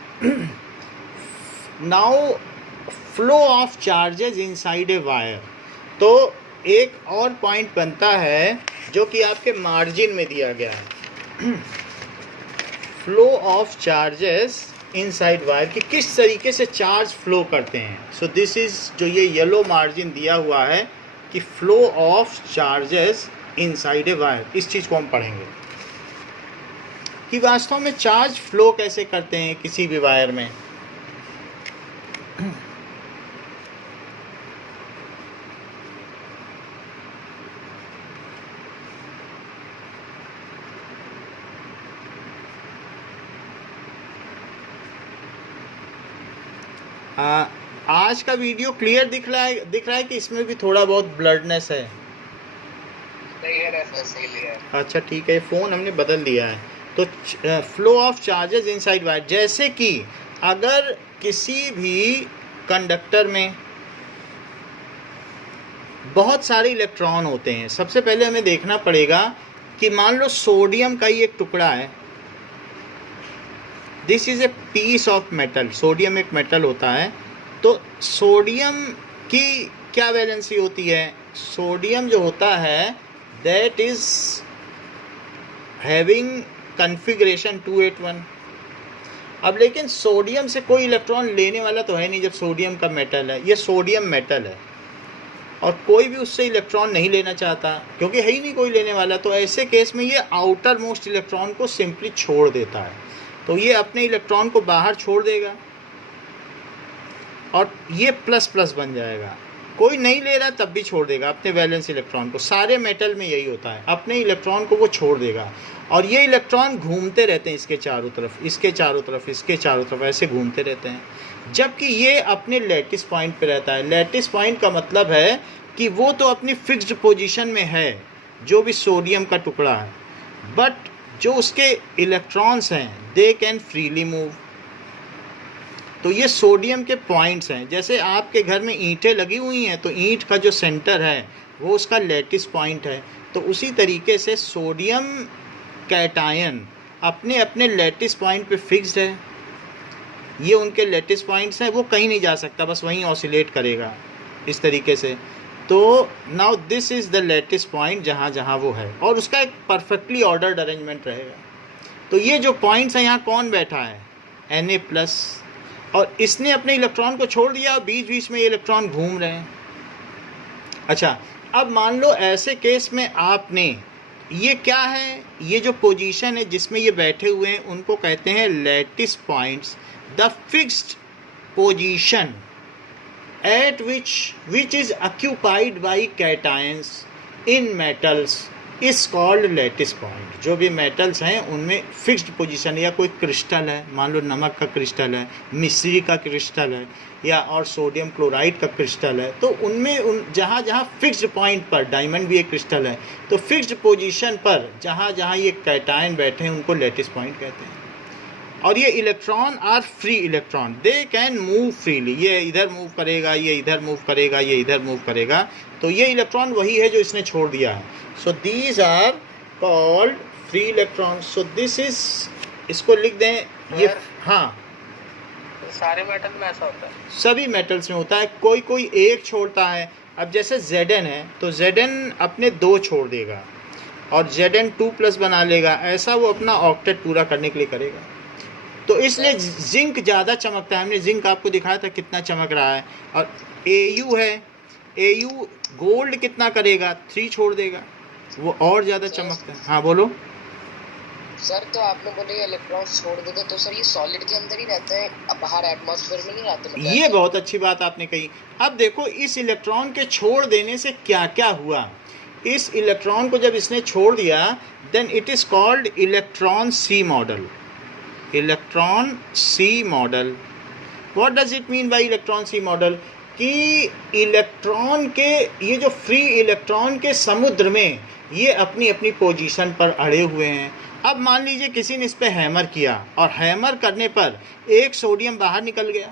now flow of charges inside a wire, तो एक और पॉइंट बनता है जो कि आपके मार्जिन में दिया गया है। Flow of charges inside wire कि किस तरीके से चार्ज फ्लो करते हैं. सो दिस इज जो ये येलो मार्जिन दिया हुआ है कि flow of charges inside a wire, इस चीज़ को हम पढ़ेंगे कि वास्तव में चार्ज फ्लो कैसे करते हैं किसी भी वायर में. आज का वीडियो क्लियर दिख रहा है कि इसमें भी थोड़ा बहुत ब्लडनेस है. नहीं है सही है. अच्छा ठीक है, फ़ोन हमने बदल दिया है. तो flow of charges inside wire, जैसे कि अगर किसी भी कंडक्टर में बहुत सारे इलेक्ट्रॉन होते हैं. सबसे पहले हमें देखना पड़ेगा कि मान लो सोडियम का ही एक टुकड़ा है. This is a piece of metal. Sodium एक मेटल होता है. तो सोडियम की क्या वैलेंसी होती है? सोडियम जो होता है दैट इज़ हैविंग कन्फिग्रेशन 281. अब लेकिन सोडियम से कोई इलेक्ट्रॉन लेने वाला तो है नहीं जब सोडियम का मेटल है. ये सोडियम मेटल है और कोई भी उससे इलेक्ट्रॉन नहीं लेना चाहता क्योंकि है ही नहीं कोई लेने वाला. तो ऐसे केस में ये आउटर मोस्ट इलेक्ट्रॉन को सिंपली छोड़ देता है. तो ये अपने इलेक्ट्रॉन को बाहर छोड़ देगा और ये प्लस प्लस बन जाएगा. कोई नहीं ले रहा तब भी छोड़ देगा अपने वैलेंस इलेक्ट्रॉन को. सारे मेटल में यही होता है, अपने इलेक्ट्रॉन को वो छोड़ देगा और ये इलेक्ट्रॉन घूमते रहते हैं इसके चारों तरफ, इसके चारों तरफ, इसके चारों तरफ, ऐसे घूमते रहते हैं. जबकि ये अपने लैटिस पॉइंट पे रहता है. लैटिस पॉइंट का मतलब है कि वो तो अपनी फिक्स्ड पोजीशन में है जो भी सोडियम का टुकड़ा है, बट जो उसके इलेक्ट्रॉन्स हैं दे कैन फ्रीली मूव. तो ये सोडियम के पॉइंट्स हैं. जैसे आपके घर में ईंटें लगी हुई हैं तो ईंट का जो सेंटर है वो उसका लैटिस पॉइंट है. तो उसी तरीके से सोडियम कैटायन अपने अपने लैटिस पॉइंट पे फिक्स्ड है. ये उनके लैटिस पॉइंट्स हैं, वो कहीं नहीं जा सकता, बस वहीं ऑसिलेट करेगा इस तरीके से. तो now this is the lattice point जहाँ जहाँ वो है और उसका एक परफेक्टली ऑर्डर्ड अरेंजमेंट रहेगा. तो ये जो पॉइंट्स हैं यहाँ कौन बैठा है? Na+. और इसने अपने इलेक्ट्रॉन को छोड़ दिया, बीच बीच में ये इलेक्ट्रॉन घूम रहे हैं. अच्छा, अब मान लो ऐसे केस में आपने ये क्या है, ये जो पोजीशन है जिसमें ये बैठे हुए हैं उनको कहते हैं lattice points. The fixed position at which is occupied by cations in metals is called lattice point. जो भी मेटल्स हैं उनमें फिक्स्ड पोजीशन, या कोई क्रिस्टल है, मान लो नमक का क्रिस्टल है, मिश्री का क्रिस्टल है, या और सोडियम क्लोराइड का क्रिस्टल है, तो उनमें जहाँ जहाँ फिक्स्ड पॉइंट पर, डायमंड भी एक क्रिस्टल है, तो फिक्स्ड पोजीशन पर जहाँ जहाँ ये कैटायन बैठे हैं उनको लैटिस पॉइंट कहते हैं. और ये electron are free electron, they can move freely. ये इधर मूव करेगा, ये इधर मूव करेगा, ये इधर मूव करेगा. तो ये इलेक्ट्रॉन वही है जो इसने छोड़ दिया है. So these are called free electron. So this is, इसको लिख दें ये. हाँ, सारे मेटल में ऐसा होता है? सभी मेटल्स में होता है. कोई कोई एक छोड़ता है. अब जैसे Zn है तो Zn अपने 2 छोड़ देगा और Zn2+ बना लेगा. ऐसा वो अपना ऑक्टेट पूरा करने के लिए करेगा. तो इसलिए जिंक ज़्यादा चमकता है. हमने जिंक आपको दिखाया था कितना चमक रहा है. और Au है, Au गोल्ड कितना करेगा? 3 छोड़ देगा, वो और ज़्यादा चमकता है. हाँ बोलो सर. तो आपने बोले ये इलेक्ट्रॉन छोड़ देते, तो सर ये सॉलिड के अंदर ही रहते हैं, अब बाहर एटमॉस्फेयर में नहीं रहते? मतलब ये बहुत अच्छी बात आपने कही. अब देखो इस इलेक्ट्रॉन के छोड़ देने से क्या क्या हुआ. इस इलेक्ट्रॉन को जब इसने छोड़ दिया then it is called electron sea model. Electron sea model, what does it mean by electron sea model? कि इलेक्ट्रॉन के, ये जो फ्री इलेक्ट्रॉन के समुद्र में ये अपनी अपनी पोजीशन पर अड़े हुए हैं. अब मान लीजिए किसी ने इस पर हैमर किया और हैमर करने पर 1 सोडियम बाहर निकल गया,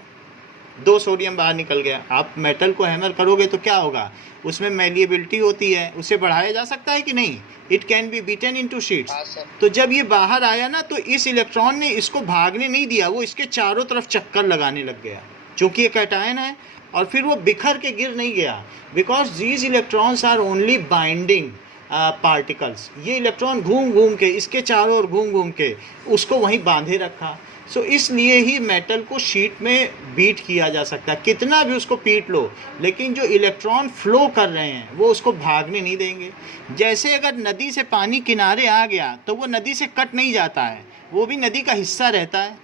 2 सोडियम बाहर निकल गया. आप मेटल को हैमर करोगे तो क्या होगा? उसमें मैलिएबिलिटी होती है, उसे बढ़ाया जा सकता है कि नहीं? It can be beaten into sheets. तो जब ये बाहर आया ना तो इस इलेक्ट्रॉन ने इसको भागने नहीं दिया, वो इसके चारों तरफ चक्कर लगाने लग गया क्योंकि ये कैटायन है. और फिर वो बिखर के गिर नहीं गया, because these electrons are only binding. Particles. ये इलेक्ट्रॉन घूम घूम के इसके चारों ओर घूम घूम के उसको वहीं बांधे रखा। सो इसलिए ही मेटल को शीट में बीट किया जा सकता है, कितना भी उसको पीट लो, लेकिन जो इलेक्ट्रॉन फ्लो कर रहे हैं वो उसको भागने नहीं देंगे। जैसे अगर नदी से पानी किनारे आ गया तो वो नदी से कट नहीं जाता है, वो भी नदी का हिस्सा रहता है।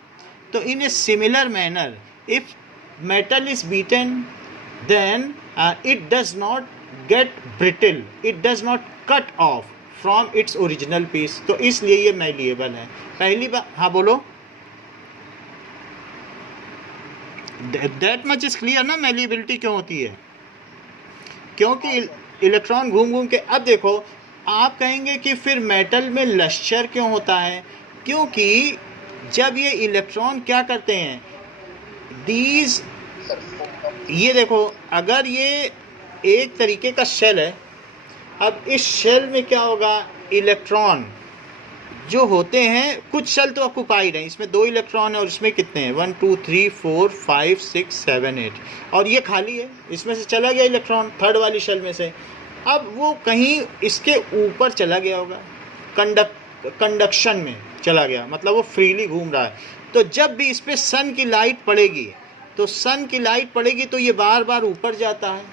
तो in a similar manner if metal is beaten then it does not get brittle, it does not cut off from its original piece. तो इसलिए ये मैलिएबल है। पहली बात, हाँ बोलो, दैट मच इज क्लियर ना मैलिएबिलिटी क्यों होती है, क्योंकि इलेक्ट्रॉन घूम घूम के। अब देखो आप कहेंगे कि फिर मेटल में लश्चर क्यों होता है, क्योंकि जब ये इलेक्ट्रॉन क्या करते हैं, दीज, ये देखो अगर ये एक तरीके का शेल है, अब इस शेल में क्या होगा, इलेक्ट्रॉन जो होते हैं, कुछ शेल तो ऑक्यूपाइड हैं, इसमें 2 इलेक्ट्रॉन है और इसमें कितने हैं 1 2 3 4 5 6 7 8, और ये खाली है, इसमें से चला गया इलेक्ट्रॉन थर्ड वाली शेल में से। अब वो कहीं इसके ऊपर चला गया होगा, कंडक्शन में चला गया, मतलब वो फ्रीली घूम रहा है। तो जब भी इस पर सन की लाइट पड़ेगी, तो सन की लाइट पड़ेगी तो ये बार बार ऊपर जाता है,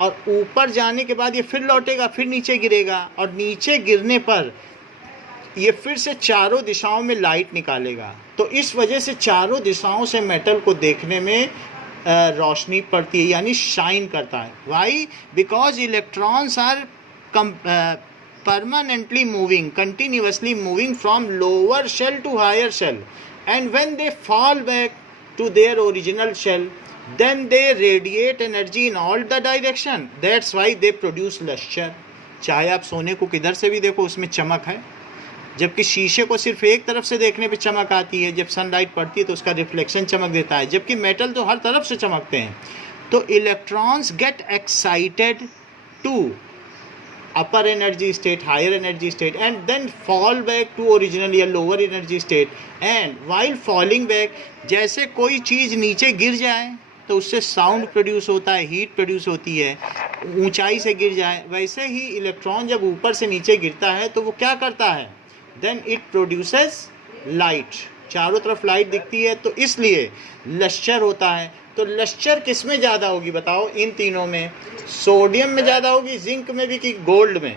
और ऊपर जाने के बाद ये फिर लौटेगा, फिर नीचे गिरेगा, और नीचे गिरने पर ये फिर से चारों दिशाओं में लाइट निकालेगा। तो इस वजह से चारों दिशाओं से मेटल को देखने में रोशनी पड़ती है, यानी शाइन करता है। Why? Because electrons are permanently moving, continuously moving from lower shell to higher shell, and when they fall back to their original shell, then they radiate energy in all the direction. That's why they produce luster. चाहे आप सोने को किधर से भी देखो उसमें चमक है, जबकि शीशे को सिर्फ एक तरफ से देखने पे चमक आती है, जब सनलाइट पड़ती है तो उसका रिफ्लेक्शन चमक देता है, जबकि मेटल तो हर तरफ से चमकते हैं। तो electrons get excited to upper energy state, higher energy state, and then fall back to original या lower energy state, and while falling back, जैसे कोई चीज़ नीचे गिर जाए तो उससे साउंड प्रोड्यूस होता है, हीट प्रोड्यूस होती है, ऊंचाई से गिर जाए, वैसे ही इलेक्ट्रॉन जब ऊपर से नीचे गिरता है तो वो क्या करता है, देन इट प्रोड्यूसेस लाइट, चारों तरफ लाइट दिखती है, तो इसलिए लश्चर होता है। तो लश्चर किस में ज़्यादा होगी बताओ, इन तीनों में? सोडियम में ज़्यादा होगी, जिंक में भी, कि गोल्ड में?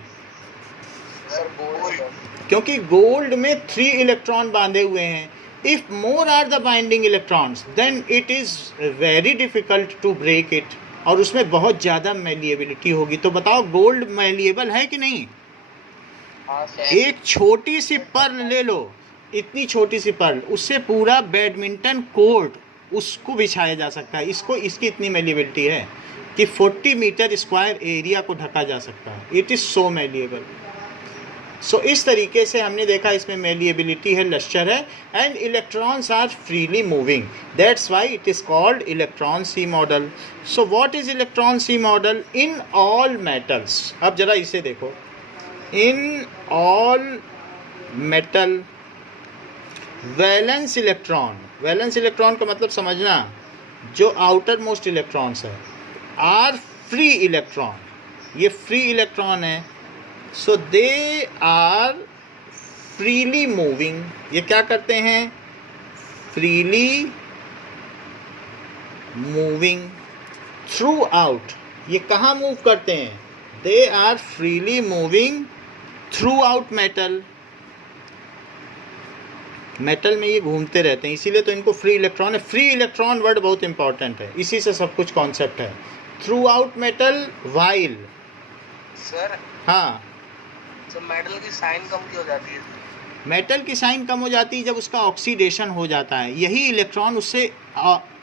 क्योंकि गोल्ड में 3 इलेक्ट्रॉन बांधे हुए हैं। If more are the binding electrons then it is very difficult to break it, और उसमें बहुत ज़्यादा मैलिएबिलिटी होगी। तो बताओ गोल्ड मैलिएबल है कि नहीं? एक छोटी सी पर्ल ले लो, इतनी छोटी सी पर्ल, उससे पूरा बैडमिंटन कोर्ट उसको बिछाया जा सकता है। इसको, इसकी इतनी मैलिएबिलिटी है कि 40 मीटर स्क्वायर एरिया को ढका जा सकता है। It is so malleable. सो इस तरीके से हमने देखा इसमें मैलिएबिलिटी है, लश्चर है, and electrons are freely moving, that's why it is called electron sea model. So what is electron sea model in all metals? अब जरा इसे देखो, in all metal valence electron, valence electron का मतलब समझना, जो आउटर मोस्ट इलेक्ट्रॉन्स है, are free electron, ये फ्री इलेक्ट्रॉन है। So they are freely moving, ये क्या करते हैं, फ्रीली मूविंग थ्रू आउट। ये कहाँ मूव करते हैं? They are freely moving throughout metal, metal में ये घूमते रहते हैं, इसीलिए तो इनको फ्री इलेक्ट्रॉन है। फ्री इलेक्ट्रॉन वर्ड बहुत इंपॉर्टेंट है, इसी से सब कुछ कॉन्सेप्ट है। Throughout metal while. Sir, हाँ, तो मेटल की साइन कम क्यों हो जाती है? मेटल की साइन कम हो जाती है जब उसका ऑक्सीडेशन हो जाता है। यही इलेक्ट्रॉन उससे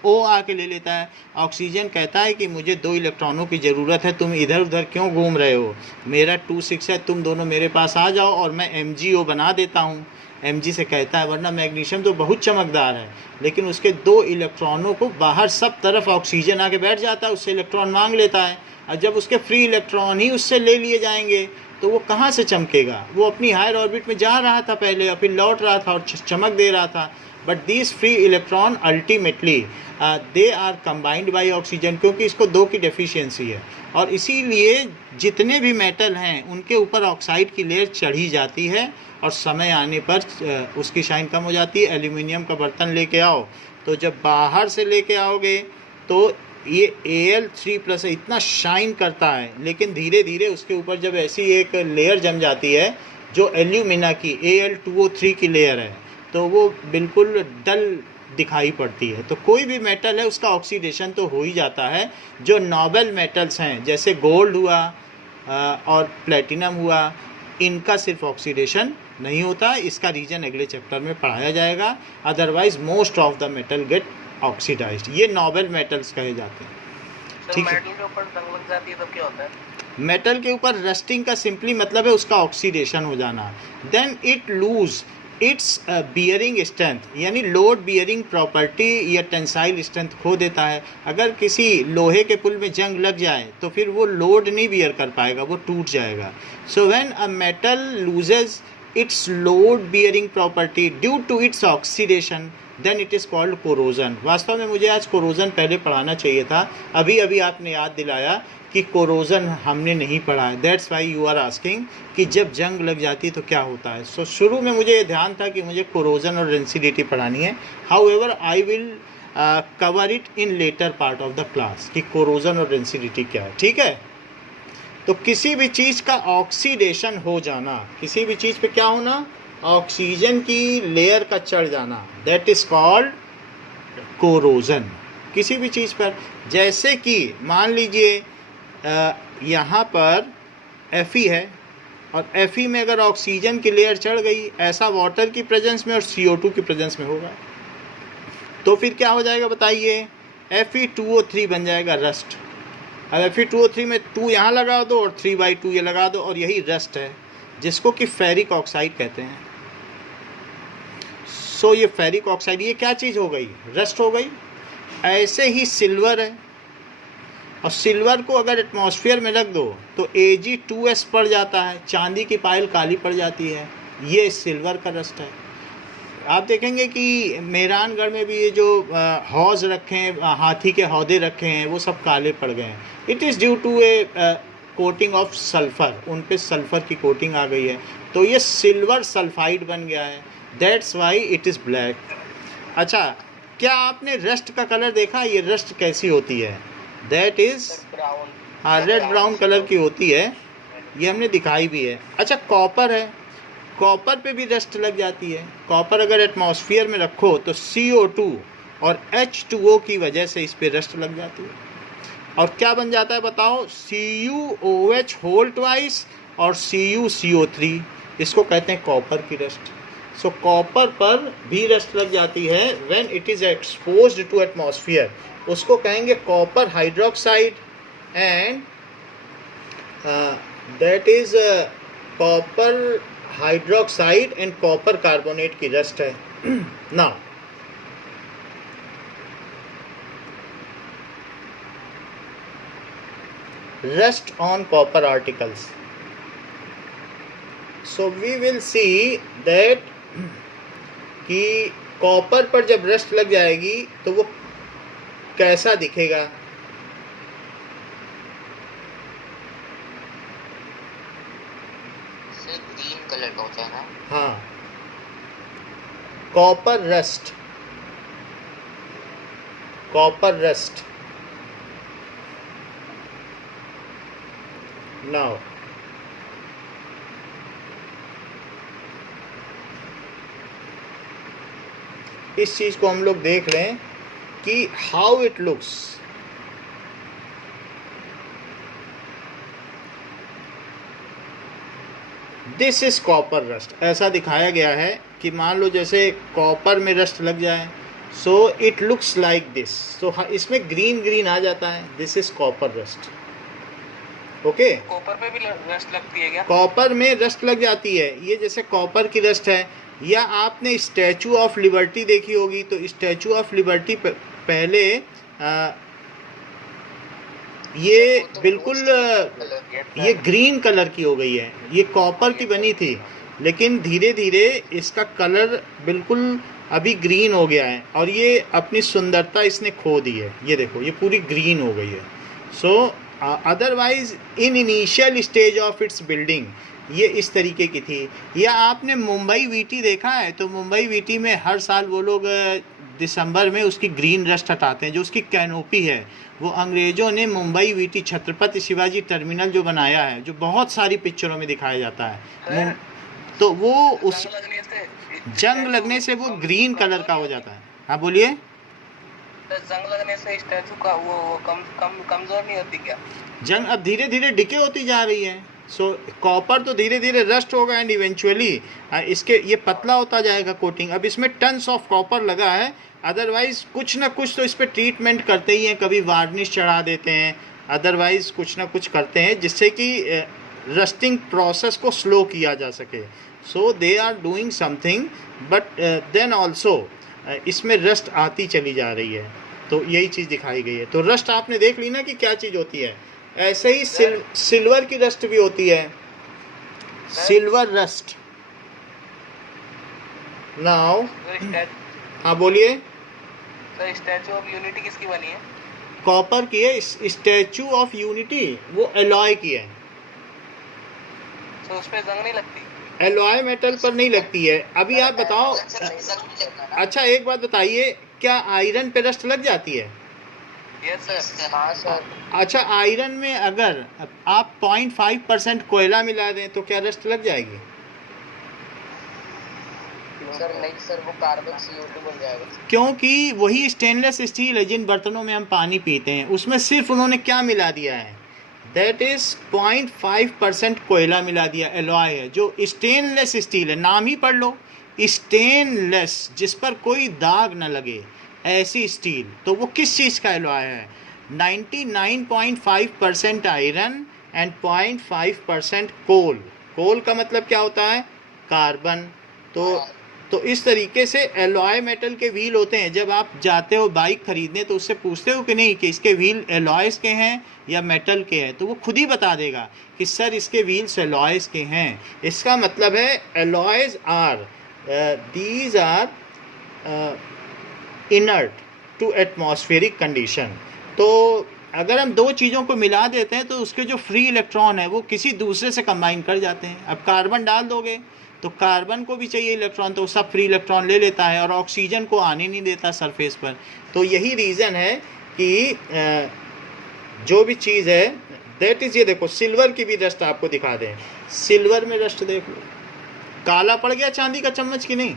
ओ आके ले लेता है। ऑक्सीजन कहता है कि मुझे 2 इलेक्ट्रॉनों की ज़रूरत है, तुम इधर उधर क्यों घूम रहे हो, मेरा 2 6 है, तुम दोनों मेरे पास आ जाओ और मैं MgO बना देता हूँ। Mg से कहता है, वरना मैग्नीशियम तो बहुत चमकदार है, लेकिन उसके 2 इलेक्ट्रॉनों को बाहर सब तरफ ऑक्सीजन आके बैठ जाता है, उससे इलेक्ट्रॉन मांग लेता है, और जब उसके फ्री इलेक्ट्रॉन ही उससे ले लिए जाएंगे तो वो कहाँ से चमकेगा? वो अपनी हायर ऑर्बिट में जा रहा था पहले और फिर लौट रहा था और चमक दे रहा था। But these free electron ultimately they are combined by oxygen, क्योंकि इसको 2 की डेफिशिएंसी है और इसीलिए जितने भी मेटल हैं उनके ऊपर ऑक्साइड की लेयर चढ़ी जाती है और समय आने पर उसकी शाइन कम हो जाती है। एल्यूमिनियम का बर्तन लेके आओ तो जब बाहर से लेके आओगे तो ये Al3+ इतना शाइन करता है, लेकिन धीरे धीरे उसके ऊपर जब ऐसी एक लेयर जम जाती है जो एल्यूमिना की Al2O3 की लेयर है तो वो बिल्कुल डल दिखाई पड़ती है। तो कोई भी मेटल है उसका ऑक्सीडेशन तो हो ही जाता है। जो नोबल मेटल्स हैं जैसे गोल्ड हुआ और प्लेटिनम हुआ, इनका सिर्फ ऑक्सीडेशन नहीं होता। इसका रीजन अगले चैप्टर में पढ़ाया जाएगा। Otherwise most of the metal get oxidized. ये नोबल मेटल्स कहे जाते हैं। ठीक है। मेटल के ऊपर जंग लग जाती है तो क्या होता है? मेटल के ऊपर रस्टिंग का सिंपली मतलब है उसका ऑक्सीडेशन हो जाना। Then it lose its bearing strength, यानी लोड बियरिंग प्रॉपर्टी या टेंसाइल स्ट्रेंथ खो देता है। अगर किसी लोहे के पुल में जंग लग जाए तो फिर वो लोड नहीं बियर कर पाएगा, वो टूट जाएगा। So when a metal loses its load bearing property due to its oxidation then it is called corrosion. वास्तव में मुझे आज कोरोजन पहले पढ़ाना चाहिए था, अभी अभी आपने याद दिलाया कि कोरोजन हमने नहीं पढ़ा है। That's why you are asking कि जब जंग लग जाती है तो क्या होता है। सो शुरू में मुझे ये ध्यान था कि मुझे कोरोजन और रेंसिडिटी पढ़ानी है। However I will cover it in later part of the class कि कोरोजन और रेंसिडिटी क्या है। ठीक है। तो किसी भी चीज़ का ऑक्सीडेशन हो जाना, किसी भी चीज़ पे क्या होना, ऑक्सीजन की लेयर का चढ़ जाना, दैट इज़ कॉल्ड कोरोजन। किसी भी चीज़ पर, जैसे कि मान लीजिए यहाँ पर Fe है और Fe में अगर ऑक्सीजन की लेयर चढ़ गई, ऐसा वाटर की प्रेजेंस में और CO2 की प्रेजेंस में होगा, तो फिर क्या हो जाएगा बताइए, Fe2O3 बन जाएगा रस्ट। अब Fe2O3 में 2 यहाँ लगा दो और 3/2 ये लगा दो और यही रस्ट है, जिसको कि फेरिक ऑक्साइड कहते हैं। सो ये फेरिक ऑक्साइड ये क्या चीज़ हो गई, रस्ट हो गई। ऐसे ही सिल्वर है और सिल्वर को अगर एटमॉस्फेयर में रख दो तो Ag2S पड़ जाता है, चांदी की पायल काली पड़ जाती है, ये सिल्वर का रस्ट है। आप देखेंगे कि मेहरानगढ़ में भी ये जो हौज़ रखे हैं, हाथी के हौदे रखे हैं, वो सब काले पड़ गए हैं। It is due to a coating of sulphur, उन पे सल्फ़र की कोटिंग आ गई है, तो ये सिल्वर सल्फाइड बन गया है। That's why it is black. अच्छा, क्या आपने रस्ट का कलर देखा? ये रस्ट कैसी होती है? That is brown. हाँ, रेड ब्राउन कलर की होती है, ये हमने दिखाई भी है। अच्छा, कॉपर है, कॉपर पे भी रस्ट लग जाती है। कॉपर अगर एटमॉस्फेयर में रखो तो CO2 और H2O की वजह से इस पे रस्ट लग जाती है। और क्या बन जाता है बताओ, CuOH होल ट्वाइस और CuCO3, इसको कहते हैं कॉपर की रस्ट। सो कॉपर पर भी रस्ट लग जाती है when it is exposed to atmosphere, उसको कहेंगे copper hydroxide and that is copper hydroxide and copper carbonate की रस्ट है। Now rust on copper articles. So we will see that कि कॉपर पर जब रस्ट लग जाएगी तो वो कैसा दिखेगा। ग्रीन कलर का होता है ना? हाँ, copper rust, copper rust. Now इस चीज को हम लोग देख लें कि how it looks. This is copper rust. ऐसा दिखाया गया है कि मान लो जैसे कॉपर में रस्ट लग जाए, so it looks like this. So इसमें ग्रीन ग्रीन आ जाता है, this is copper rust. Okay, copper पे भी रस्ट लगती है क्या? कॉपर में रस्ट लग जाती है, ये जैसे कॉपर की रस्ट है। या आपने स्टैचू ऑफ लिबर्टी देखी होगी, तो स्टैचू ऑफ लिबर्टी पहले ये बिल्कुल ये ग्रीन कलर की हो गई है, ये कॉपर की बनी थी, लेकिन धीरे धीरे इसका कलर बिल्कुल अभी ग्रीन हो गया है और ये अपनी सुंदरता इसने खो दी है। ये देखो ये पूरी ग्रीन हो गई है। सो otherwise in initial stage of its building ये इस तरीके की थी। या आपने मुंबई वीटी देखा है, तो मुंबई वीटी में हर साल वो लोग दिसंबर में उसकी ग्रीन रस्ट हटाते हैं। जो उसकी कैनोपी है वो अंग्रेज़ों ने मुंबई वीटी छत्रपति शिवाजी टर्मिनल जो बनाया है, जो बहुत सारी पिक्चरों में दिखाया जाता है, तो वो उस जंग लगने से वो ग्रीन कलर का हो जाता है। हाँ बोलिए। जंग लगने से स्टैचू का वो कमजोर नहीं होती क्या? जंग अब धीरे धीरे डिके होती जा रही है। सो कॉपर तो धीरे धीरे रस्ट होगा एंड इवेंचुअली इसके ये पतला होता जाएगा कोटिंग। अब इसमें टन्स ऑफ कॉपर लगा है, अदरवाइज कुछ ना कुछ तो इस पर ट्रीटमेंट करते ही हैं। कभी वार्निश चढ़ा देते हैं, अदरवाइज कुछ ना कुछ करते हैं जिससे कि रस्टिंग प्रोसेस को स्लो किया जा सके। So they are doing something, but then also इसमें रस्ट आती चली जा रही है। तो यही चीज़ दिखाई गई है। तो रस्ट आपने देख ली ना कि क्या चीज़ होती है। ऐसे ही सिल्वर की रस्ट भी होती है, सिल्वर रस्ट। नाउ हाँ बोलिए। सर स्टैचू ऑफ यूनिटी किसकी बनी है? कॉपर की है। स्टैचू ऑफ यूनिटी वो एलॉय की है। तो उस पे जंग नहीं लगती? एलॉय मेटल पर नहीं लगती है। अभी आप बताओ, अच्छा एक बात बताइए, क्या आयरन पे रस्ट लग जाती है? Yes sir. हाँ सर। अच्छा आयरन में अगर आप 0.5% कोयला मिला दें तो क्या रस्ट लग जाएगी? सर नहीं सर, वो कार्बन CO2 बन जाएगा। क्योंकि वही स्टेनलेस स्टील है जिन बर्तनों में हम पानी पीते हैं, उसमें सिर्फ उन्होंने क्या मिला दिया है, दैट इज़ 0.5% कोयला मिला दिया, एलॉय है। जो स्टेनलेस स्टील है, नाम ही पढ़ लो, स्टेनलेस, जिस पर कोई दाग न लगे, ऐसी स्टील। तो वो किस चीज़ का एलॉय है? 99.5% आयरन एंड 0.5% कोल। कोल का मतलब क्या होता है? कार्बन। तो इस तरीके से एलॉय मेटल के व्हील होते हैं। जब आप जाते हो बाइक खरीदने तो उससे पूछते हो कि नहीं कि इसके व्हील एलॉयस के हैं या मेटल के हैं, तो वो खुद ही बता देगा कि सर इसके व्हील्स एलॉयस के हैं। इसका मतलब है alloys are these are inert to atmospheric condition. तो अगर हम दो चीज़ों को मिला देते हैं तो उसके जो फ्री इलेक्ट्रॉन है वो किसी दूसरे से कंबाइन कर जाते हैं। अब कार्बन डाल दोगे तो कार्बन को भी चाहिए इलेक्ट्रॉन, तो सब फ्री इलेक्ट्रॉन ले लेता है और ऑक्सीजन को आने नहीं देता सरफेस पर। तो यही रीज़न है कि जो भी चीज़ है दैट इज़, ये देखो सिल्वर की भी रस्ट आपको दिखा दें। सिल्वर में रस्ट देख लो, काला पड़ गया चांदी का चम्मच की नहीं?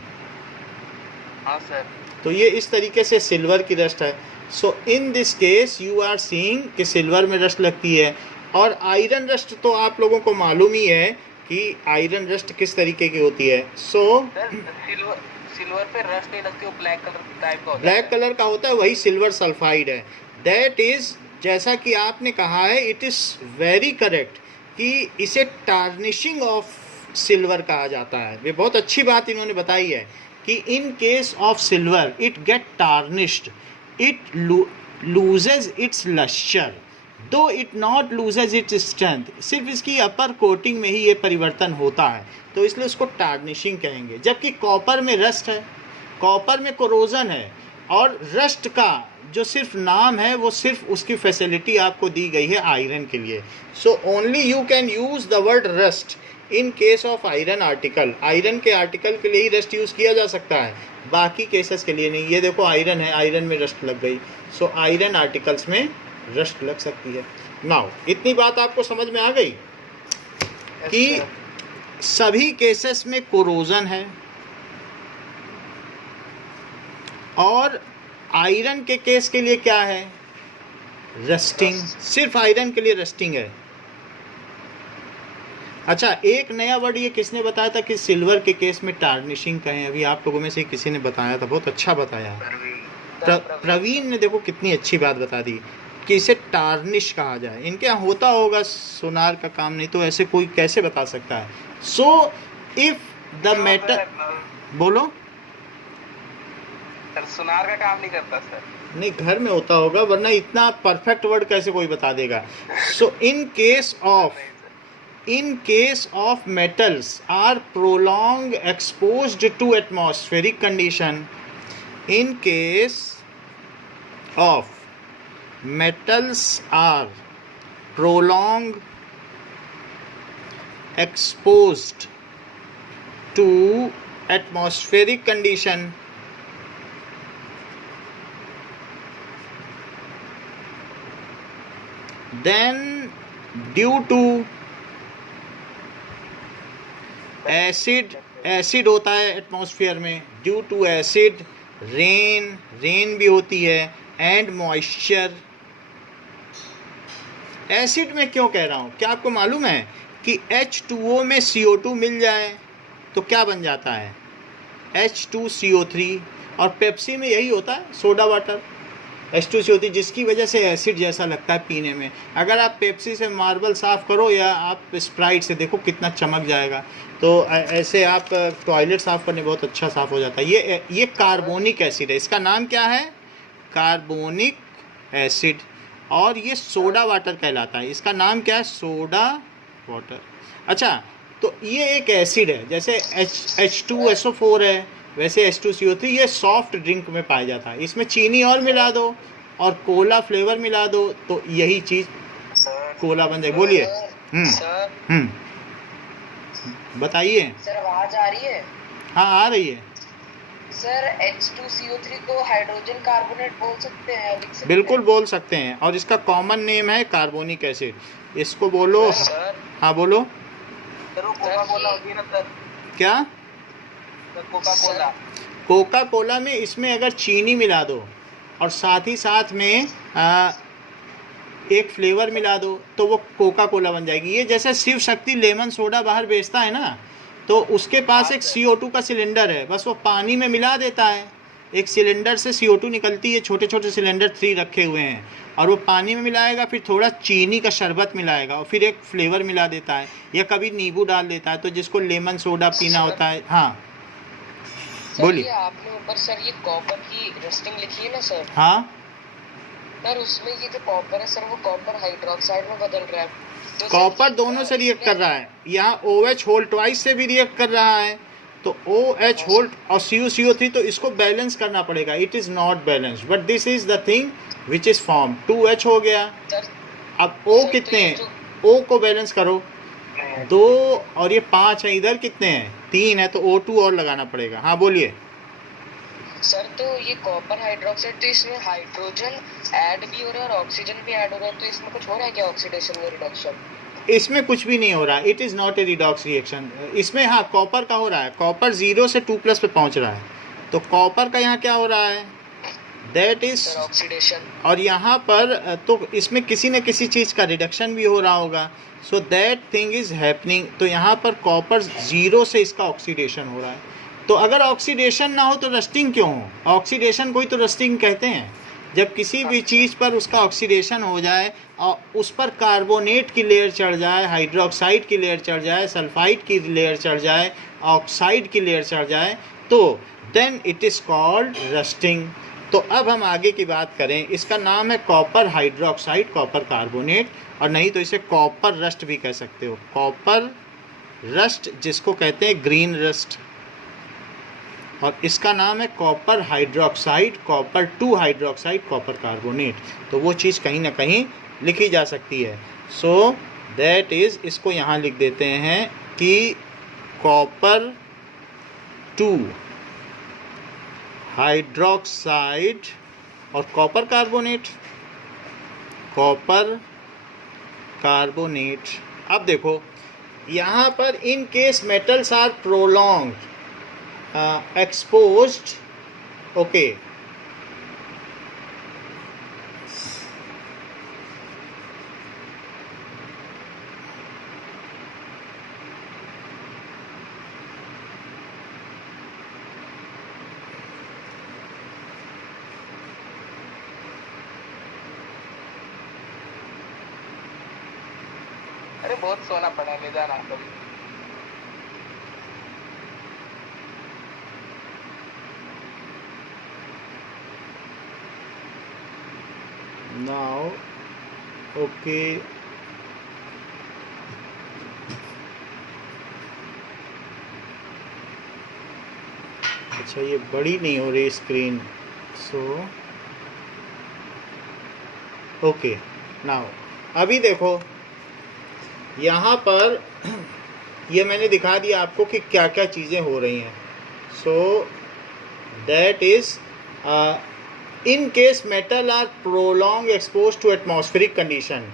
हाँ सर। तो ये इस तरीके से सिल्वर की रस्ट है। So in this case you are seeing कि सिल्वर में रस्ट लगती है। और आयरन रस्ट तो आप लोगों को मालूम ही है कि आयरन रस्ट किस तरीके की होती है। सो सिल्वर पे रस्ट नहीं लगती, वो ब्लैक कलर टाइप का होता है। ब्लैक कलर का होता है, वही सिल्वर सल्फाइड है। दैट इज़, जैसा कि आपने कहा है, इट इज़ वेरी करेक्ट कि इसे टार्निशिंग ऑफ सिल्वर कहा जाता है। ये बहुत अच्छी बात इन्होंने बताई है कि in case of silver it get tarnished, it loses its lustre, though it not loses its strength. सिर्फ इसकी अपर कोटिंग में ही ये परिवर्तन होता है, तो इसलिए उसको टार्निशिंग कहेंगे। जबकि कॉपर में रस्ट है, कॉपर में कोरोजन है, और रस्ट का जो सिर्फ नाम है वो सिर्फ उसकी फैसिलिटी आपको दी गई है आयरन के लिए। So only you can use the word rust in case of iron article. Iron के आर्टिकल के लिए ही रस्ट यूज़ किया जा सकता है, बाकी केसेस के लिए नहीं। ये देखो आयरन है, आयरन में रस्ट लग गई, सो आयरन आर्टिकल्स में रस्ट लग सकती है। नाउ इतनी बात आपको समझ में आ गई कि सभी केसेस में कोरोजन है, और आयरन के केस के लिए क्या है? रस्टिंग। सिर्फ आयरन के लिए रस्टिंग है। अच्छा एक नया वर्ड ये किसने बताया था कि सिल्वर के केस में टार्निशिंग कहें? अभी आप लोगों में से किसी ने बताया था, बहुत अच्छा बताया। प्रवीण ने देखो कितनी अच्छी बात बता दी कि इसे टार्निश कहा जाए। इनके यहाँ होता होगा सोनार का काम, नहीं तो ऐसे कोई कैसे बता सकता है? सो इफ द मेटल, बोलो सर, सोनार का काम नहीं करता सर। नहीं, घर में होता होगा, वरना इतना परफेक्ट वर्ड कैसे कोई बता देगा? So in case of metals are prolonged exposed to atmospheric condition In case of metals are prolonged exposed to atmospheric condition, then due to acid होता है एटमॉस्फेयर में, ड्यू टू एसिड, रेन भी होती है, एंड मॉइस्चर। एसिड में क्यों कह रहा हूँ, क्या आपको मालूम है कि H2O में CO2 मिल जाए तो क्या बन जाता है, H2CO3, और पेप्सी में यही होता है, सोडा वाटर, H2CO3, जिसकी वजह से एसिड जैसा लगता है पीने में। अगर आप पेप्सी से मार्बल साफ़ करो या आप स्प्राइट से देखो कितना चमक जाएगा, तो ऐसे आप टॉयलेट साफ़ करने बहुत अच्छा साफ़ हो जाता है। ये कार्बोनिक एसिड है, इसका नाम क्या है, कार्बोनिक एसिड, और ये सोडा वाटर कहलाता है। इसका नाम क्या है, सोडा वाटर। अच्छा, तो ये एक एसिड है, जैसे H2SO4 है, वैसे H2CO3 ये सॉफ्ट ड्रिंक में पाया जाता है। इसमें चीनी और मिला दो और कोला फ्लेवर मिला दो तो यही चीज़ कोला बन जाए। बोलिए। बताइए। सर आवाज आ रही है? हाँ, आ रही है सर। H2CO3 को हाइड्रोजन कार्बोनेट बोल सकते हैं, लिख सकते बिल्कुल हैं? बोल सकते हैं, और इसका कॉमन नेम है कार्बोनिक एसिड। इसको बोलो। सर हाँ बोलो। सर वो कोका कोला होती है ना सर, क्या, कोका कोला। कोका कोला में इसमें अगर चीनी मिला दो और साथ ही साथ में एक फ्लेवर मिला दो तो वो कोका कोला बन जाएगी। ये जैसे शिव शक्ति लेमन सोडा बाहर बेचता है ना, तो उसके पास एक CO2 का सिलेंडर है, बस वो पानी में मिला देता है, एक सिलेंडर से CO2 निकलती है, छोटे छोटे सिलेंडर 3 रखे हुए हैं, और वो पानी में मिलाएगा, फिर थोड़ा चीनी का शरबत मिलाएगा और फिर एक फ्लेवर मिला देता है, या कभी नींबू डाल देता है, तो जिसको लेमन सोडा पीना होता है। हाँ बोलिए। सर ये आपने ऊपर सर ये कॉपर की रस्टिंग लिखी है ना सर, हाँ सर उसमें ये जो कॉपर है सर वो कॉपर हाइड्रोक्साइड में बदल रहा है, तो सर कॉपर ये, दोनों से रिएक्ट कर रहा है, यहाँ OH होल ट्वाइस से भी रिएक्ट कर रहा है, तो OH होल और CO3, तो इसको बैलेंस करना पड़ेगा। It is not balance but this is the thing which is form. 2H हो गया, सर अब O सर, कितने तो ये हैं, O को बैलेंस करो, 2 और ये 5 है, इधर कितने हैं, 3 है, तो O2 और लगाना पड़ेगा। हाँ बोलिए। सर तो ये कॉपर हाइड्रोक्साइड, तो इसमें हाइड्रोजन ऐड भी हो रहा है और ऑक्सीजन भी ऐड हो रहा है, तो इसमें कुछ हो रहा है क्या, ऑक्सीडेशन या रिडक्शन? इसमें कुछ भी नहीं हो रहा, it is not a redox reaction इसमें। हाँ कॉपर का हो रहा है, कॉपर 0 से 2+ पे पहुंच रहा है, तो कॉपर का यहाँ क्या हो रहा है, दैट इज सर ऑक्सीडेशन। और यहाँ पर तो इसमें किसी न किसी चीज़ का रिडक्शन भी हो रहा होगा, so that thing is happening. तो यहाँ पर कॉपर 0 से इसका ऑक्सीडेशन हो रहा है। तो अगर ऑक्सीडेशन ना हो तो रस्टिंग क्यों हो, ऑक्सीडेशन कोई तो रस्टिंग कहते हैं, जब किसी भी चीज़ पर उसका ऑक्सीडेशन हो जाए और उस पर कार्बोनेट की लेयर चढ़ जाए, हाइड्रोक्साइड की लेयर चढ़ जाए, सल्फाइड की लेयर चढ़ जाए, ऑक्साइड की लेयर चढ़ जाए, तो then it is called rusting. तो अब हम आगे की बात करें, इसका नाम है कॉपर हाइड्रोक्साइड, कॉपर कार्बोनेट, और नहीं तो इसे कॉपर रस्ट भी कह सकते हो, कॉपर रस्ट जिसको कहते हैं ग्रीन रस्ट, और इसका नाम है copper hydroxide, copper 2 hydroxide, copper carbonate. तो वो चीज़ कहीं ना कहीं लिखी जा सकती है। सो दैट इज़, इसको यहाँ लिख देते हैं कि कॉपर 2 हाइड्रोक्साइड और कॉपर कार्बोनेट, कॉपर कार्बोनेट। अब देखो यहाँ पर in case metals are prolong exposed, okay, अरे बहुत सोना पड़ा है, ले जाना कभी। now okay, अच्छा ये बड़ी नहीं हो रही स्क्रीन। सो ओके नाउ अभी देखो यहाँ पर ये मैंने दिखा दिया आपको कि क्या क्या चीज़ें हो रही हैं. सो that is in case metal are prolonged exposed to atmospheric condition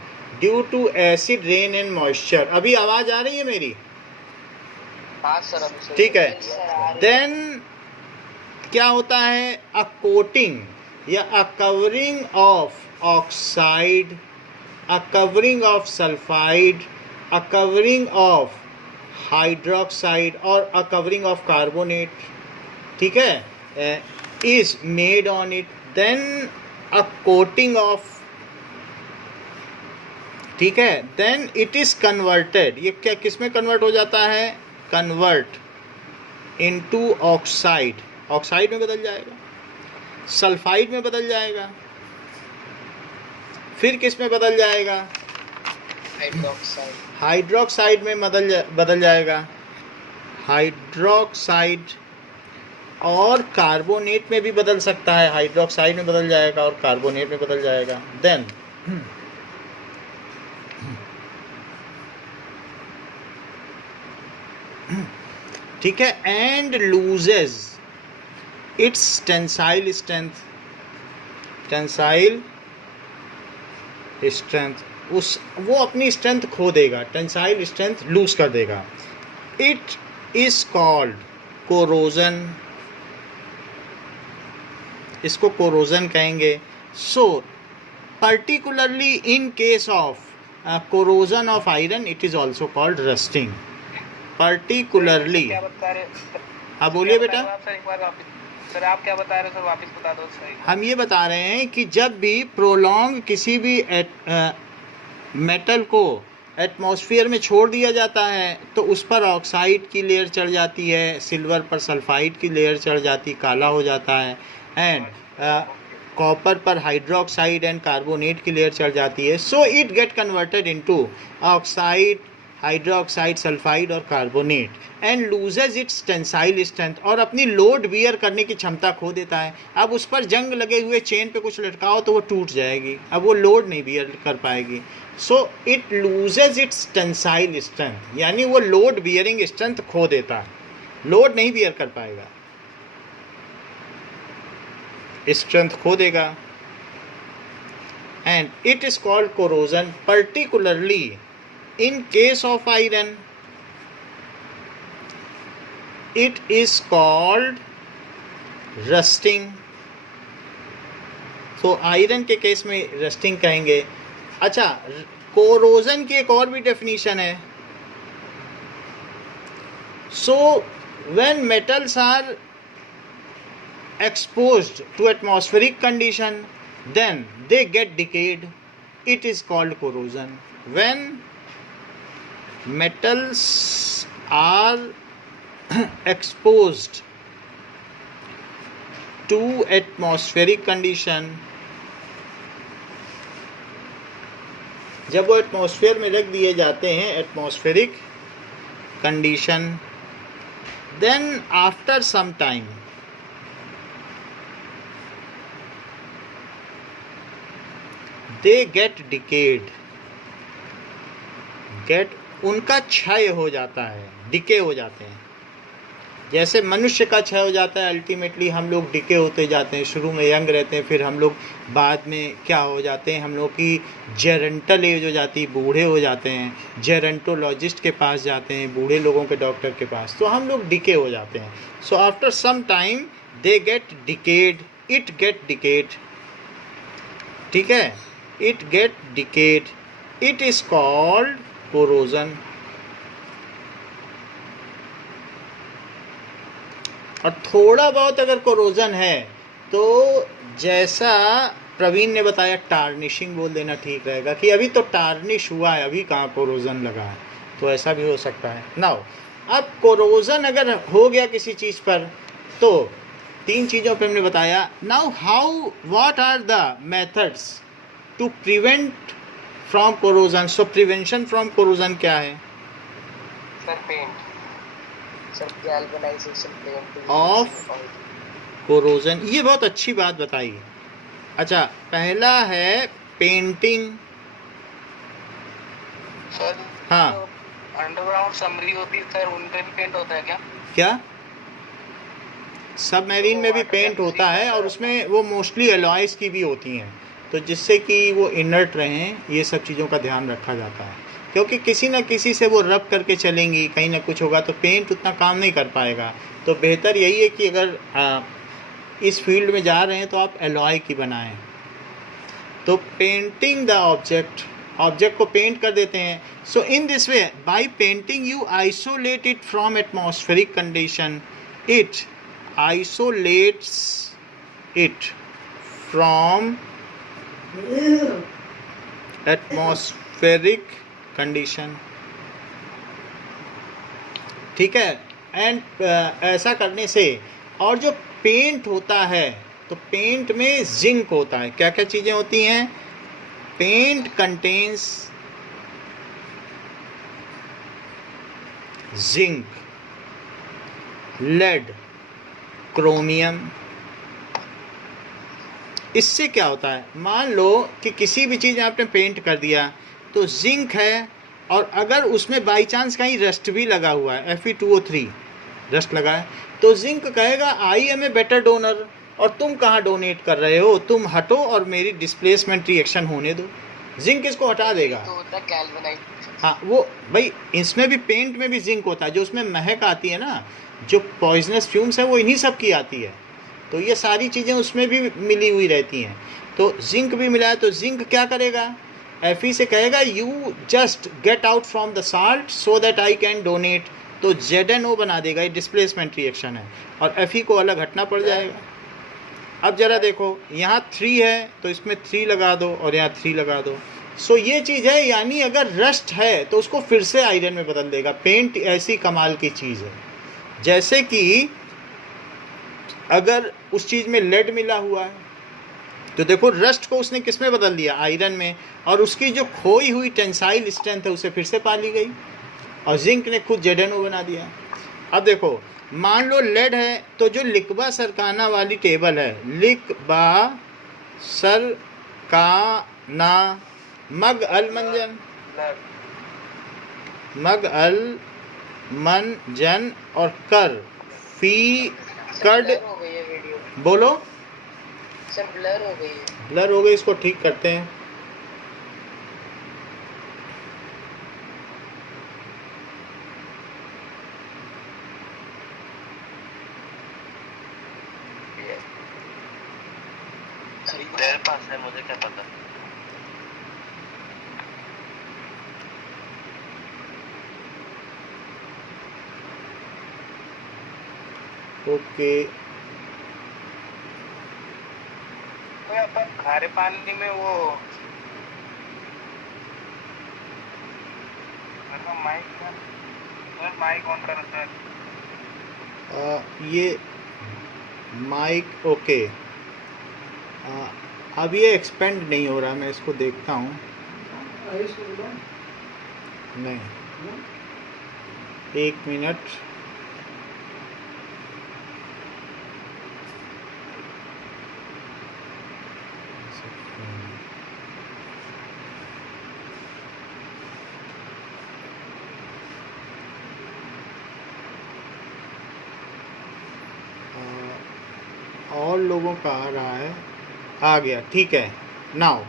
due to acid rain and moisture. अभी आवाज़ आ रही है मेरी? हाँ सर अभी सर. ठीक है. देन क्या होता है? अ कोटिंग या a covering of oxide, a covering of sulphide, a covering of hydroxide और अ कवरिंग ऑफ कार्बोनेट, ठीक है, is made on it. Then a coating of, ठीक है, then it is converted. ये क्या किस में कन्वर्ट हो जाता है? कन्वर्ट into ऑक्साइड, ऑक्साइड में बदल जाएगा, सल्फाइड में बदल जाएगा, फिर किस में बदल जाएगा? हाइड्रोक्साइड. हाइड्रोक्साइड में बदल जाएगा, हाइड्रोक्साइड, और कार्बोनेट में भी बदल सकता है. हाइड्रोक्साइड में बदल जाएगा और कार्बोनेट में बदल जाएगा. देन ठीक है, and loses its tensile strength, tensile strength, उस वो अपनी स्ट्रेंथ खो देगा, टेंसाइल स्ट्रेंथ लूज कर देगा. इट इज कॉल्ड कोरोजन, इसको कोरोजन कहेंगे. So particularly in case of corrosion of iron it is also called rusting. Particularly, क्या बता रहे? हाँ बोलिए बेटा. सर एक बार वापस, सर आप क्या बता रहे हो सर, वापस बता दो सर. हम ये बता रहे हैं कि जब भी प्रोलॉन्ग किसी भी मेटल को एटमॉस्फेयर में छोड़ दिया जाता है तो उस पर ऑक्साइड की लेयर चढ़ जाती है, सिल्वर पर सल्फाइड की लेयर चढ़ जाती, काला हो जाता है, एंड कॉपर पर हाइड्रोक्साइड एंड कार्बोनेट की लेयर चढ़ जाती है. So it get converted into oxide, hydroxide, sulphide और carbonate and loses its tensile strength, और अपनी लोड बियर करने की क्षमता खो देता है. अब उस पर जंग लगे हुए चेन पे कुछ लटकाओ तो वो टूट जाएगी, अब वो लोड नहीं बियर कर पाएगी. So it loses its tensile strength, यानी वो लोड बियरिंग स्ट्रेंथ खो देता है, लोड नहीं बियर कर पाएगा, स्ट्रेंथ खो देगा. And it is called corrosion. Particularly in case of iron it is called rusting. तो आयरन के केस में रस्टिंग कहेंगे. अच्छा, कोरोजन की एक और भी डेफिनेशन है. So when metals are exposed to atmospheric condition then they get decayed, it is called corrosion. When metals are exposed to atmospheric condition, जब वो एटमॉस्फेयर में रख दिए जाते हैं, atmospheric condition, then after some time they get decayed, उनका क्षय हो जाता है, डिके हो जाते हैं. जैसे मनुष्य का क्षय हो जाता है, अल्टीमेटली हम लोग डिके होते जाते हैं. शुरू में यंग रहते हैं, फिर हम लोग बाद में क्या हो जाते हैं, हम लोग की जेरेंटल एज हो जाती है, बूढ़े हो जाते हैं, जेरेंटोलॉजिस्ट के पास जाते हैं, बूढ़े लोगों के डॉक्टर के पास, तो हम लोग डिके हो जाते हैं. So after some time they get decayed, it get decayed, ठीक है, it get decayed, it is called corrosion. और थोड़ा बहुत अगर कोरोजन है तो जैसा प्रवीण ने बताया, टार्निशिंग बोल देना ठीक रहेगा कि अभी तो टार्निश हुआ है, अभी कहाँ कोरोजन लगा है, तो ऐसा भी हो सकता है. नाउ अब कोरोजन अगर हो गया किसी चीज़ पर तो तीन चीज़ों पे हमने बताया. Now how, what are the methods to prevent from corrosion. So prevention from corrosion क्या है? Sir paint, sir galvanization paint Of corrosion, ये बहुत अच्छी बात बताई। अच्छा, पहला है पेंटिंग। सर हाँ, अंडरग्राउंड समरी होती है सर, उन पे भी पेंट होता है क्या? क्या सबमरीन में भी पेंट होता है, और उसमें वो मोस्टली एलॉयज़ की भी होती हैं, तो जिससे कि वो इनर्ट रहें, ये सब चीज़ों का ध्यान रखा जाता है, क्योंकि किसी न किसी से वो रब करके चलेंगी, कहीं ना कुछ होगा तो पेंट उतना काम नहीं कर पाएगा। तो बेहतर यही है कि अगर इस फील्ड में जा रहे हैं तो आप एलॉय की बनाएं। तो पेंटिंग द ऑब्जेक्ट को पेंट कर देते हैं। So in this way by painting you isolate it from atmospheric condition, it isolates it from atmospheric condition। ठीक है, एंड ऐसा करने से, और जो पेंट होता है तो पेंट में जिंक होता है। क्या क्या चीज़ें होती हैं? Paint contains zinc, lead, chromium. इससे क्या होता है, मान लो कि किसी भी चीज़ में आपने पेंट कर दिया तो जिंक है, और अगर उसमें बाई चांस कहीं रस्ट भी लगा हुआ है, Fe2O3 रस्ट लगा है, तो जिंक कहेगा I am a better donor, और तुम कहाँ डोनेट कर रहे हो, तुम हटो और मेरी डिस्प्लेसमेंट रिएक्शन होने दो। जिंक इसको हटा देगा। तो होता है गैल्वेनाइट। हाँ, वो भाई इसमें भी, पेंट में भी जिंक होता है। जो उसमें महक आती है ना, जो पॉइजनस फ्यूम्स है, वो इन्हीं सब की आती है, तो ये सारी चीज़ें उसमें भी मिली हुई रहती हैं। तो जिंक भी मिला है, तो जिंक क्या करेगा, Fe से कहेगा you just get out from the salt so that I can donate, तो ZNO बना देगा। ये डिस्प्लेसमेंट रिएक्शन है, और Fe को अलग हटना पड़ जाएगा। अब जरा देखो, यहाँ 3 है तो इसमें 3 लगा दो, और यहाँ 3 लगा दो। सो ये चीज़ है, यानी अगर रस्ट है तो उसको फिर से आयरन में बदल देगा। पेंट ऐसी कमाल की चीज़ है, जैसे कि अगर उस चीज़ में लेड मिला हुआ है तो देखो रस्ट को उसने किस में बदल दिया, आयरन में, और उसकी जो खोई हुई टेंसाइल स्ट्रेंथ है उसे फिर से पा ली गई, और जिंक ने खुद ZNO बना दिया। अब देखो, मान लो लेड है, तो जो लिकबा सरकाना वाली टेबल है, लिकबा सरकाना, मग अल मंजन, मग अल मंजन और कर फी कड। ब्लर हो गई है वीडियो बोलो, सर, ब्लर हो गई है। ब्लर हो गई, इसको ठीक करते हैं। तेरे पास है, मुझे क्या पता। ओके, तो अपन खारे पानी में वो माइक ऑन कर रखा है। ये माइक ओके, अब ये एक्सपेंड नहीं हो रहा, मैं इसको देखता हूँ। नहीं, 1 मिनट। और लोगों का आ रहा है, आ गया, ठीक है। नाउ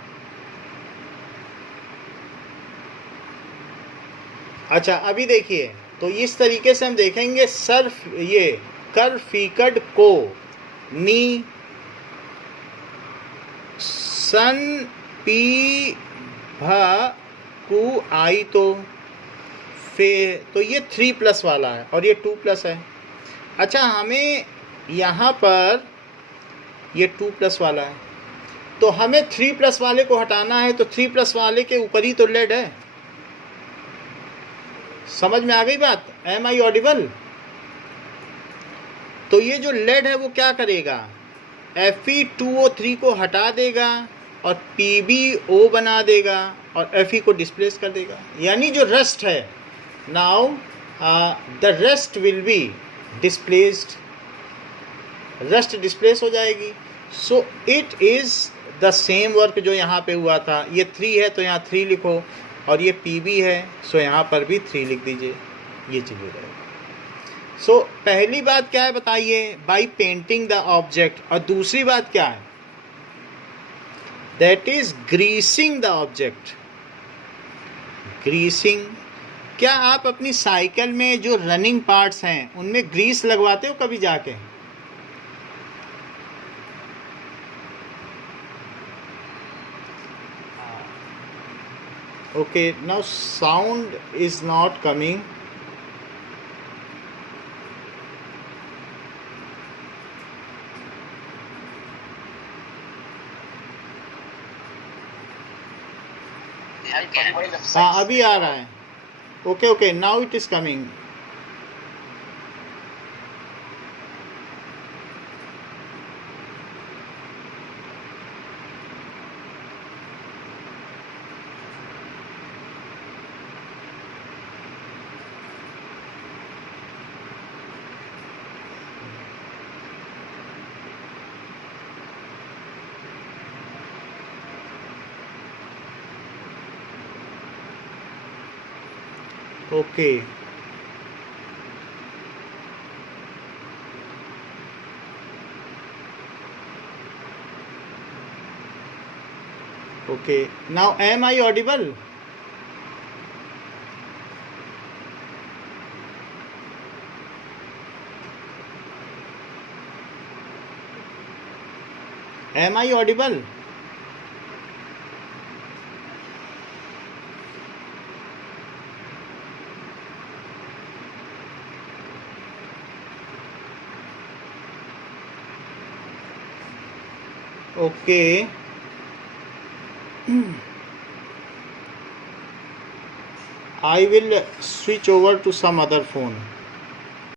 अच्छा, अभी देखिए, तो इस तरीके से हम देखेंगे सर्फ, ये कर फीकड को नी सन पी भा कु आई, तो फे, तो ये 3+ वाला है और ये 2+ है। अच्छा, हमें यहाँ पर ये 2+ वाला है, तो हमें 3+ वाले को हटाना है, तो 3+ वाले के ऊपर ही तो लेड है। समझ में आ गई बात? Am I audible? तो ये जो लेड है वो क्या करेगा, Fe2O3 को हटा देगा और PbO बना देगा और Fe को डिस्प्लेस कर देगा, यानी जो रस्ट है, now the rust will be displaced, rust displace हो जाएगी. So it is the same work जो यहाँ पे हुआ था. ये 3 है तो यहाँ 3 लिखो, और ये PB है सो यहाँ पर भी 3 लिख दीजिए. ये चीज़ हो जाएगी. सो पहली बात क्या है बताइए, बाई पेंटिंग द ऑब्जेक्ट. और दूसरी बात क्या है, that is greasing the object. Greasing. क्या आप अपनी साइकिल में जो रनिंग पार्ट्स हैं उनमें ग्रीस लगवाते हो कभी जाके? Okay, now sound is not coming. हाँ अभी आ रहा है. Okay okay, now it is coming. Okay. Okay. Now, am I audible? Am I audible? Okay. I will switch over to some other phone.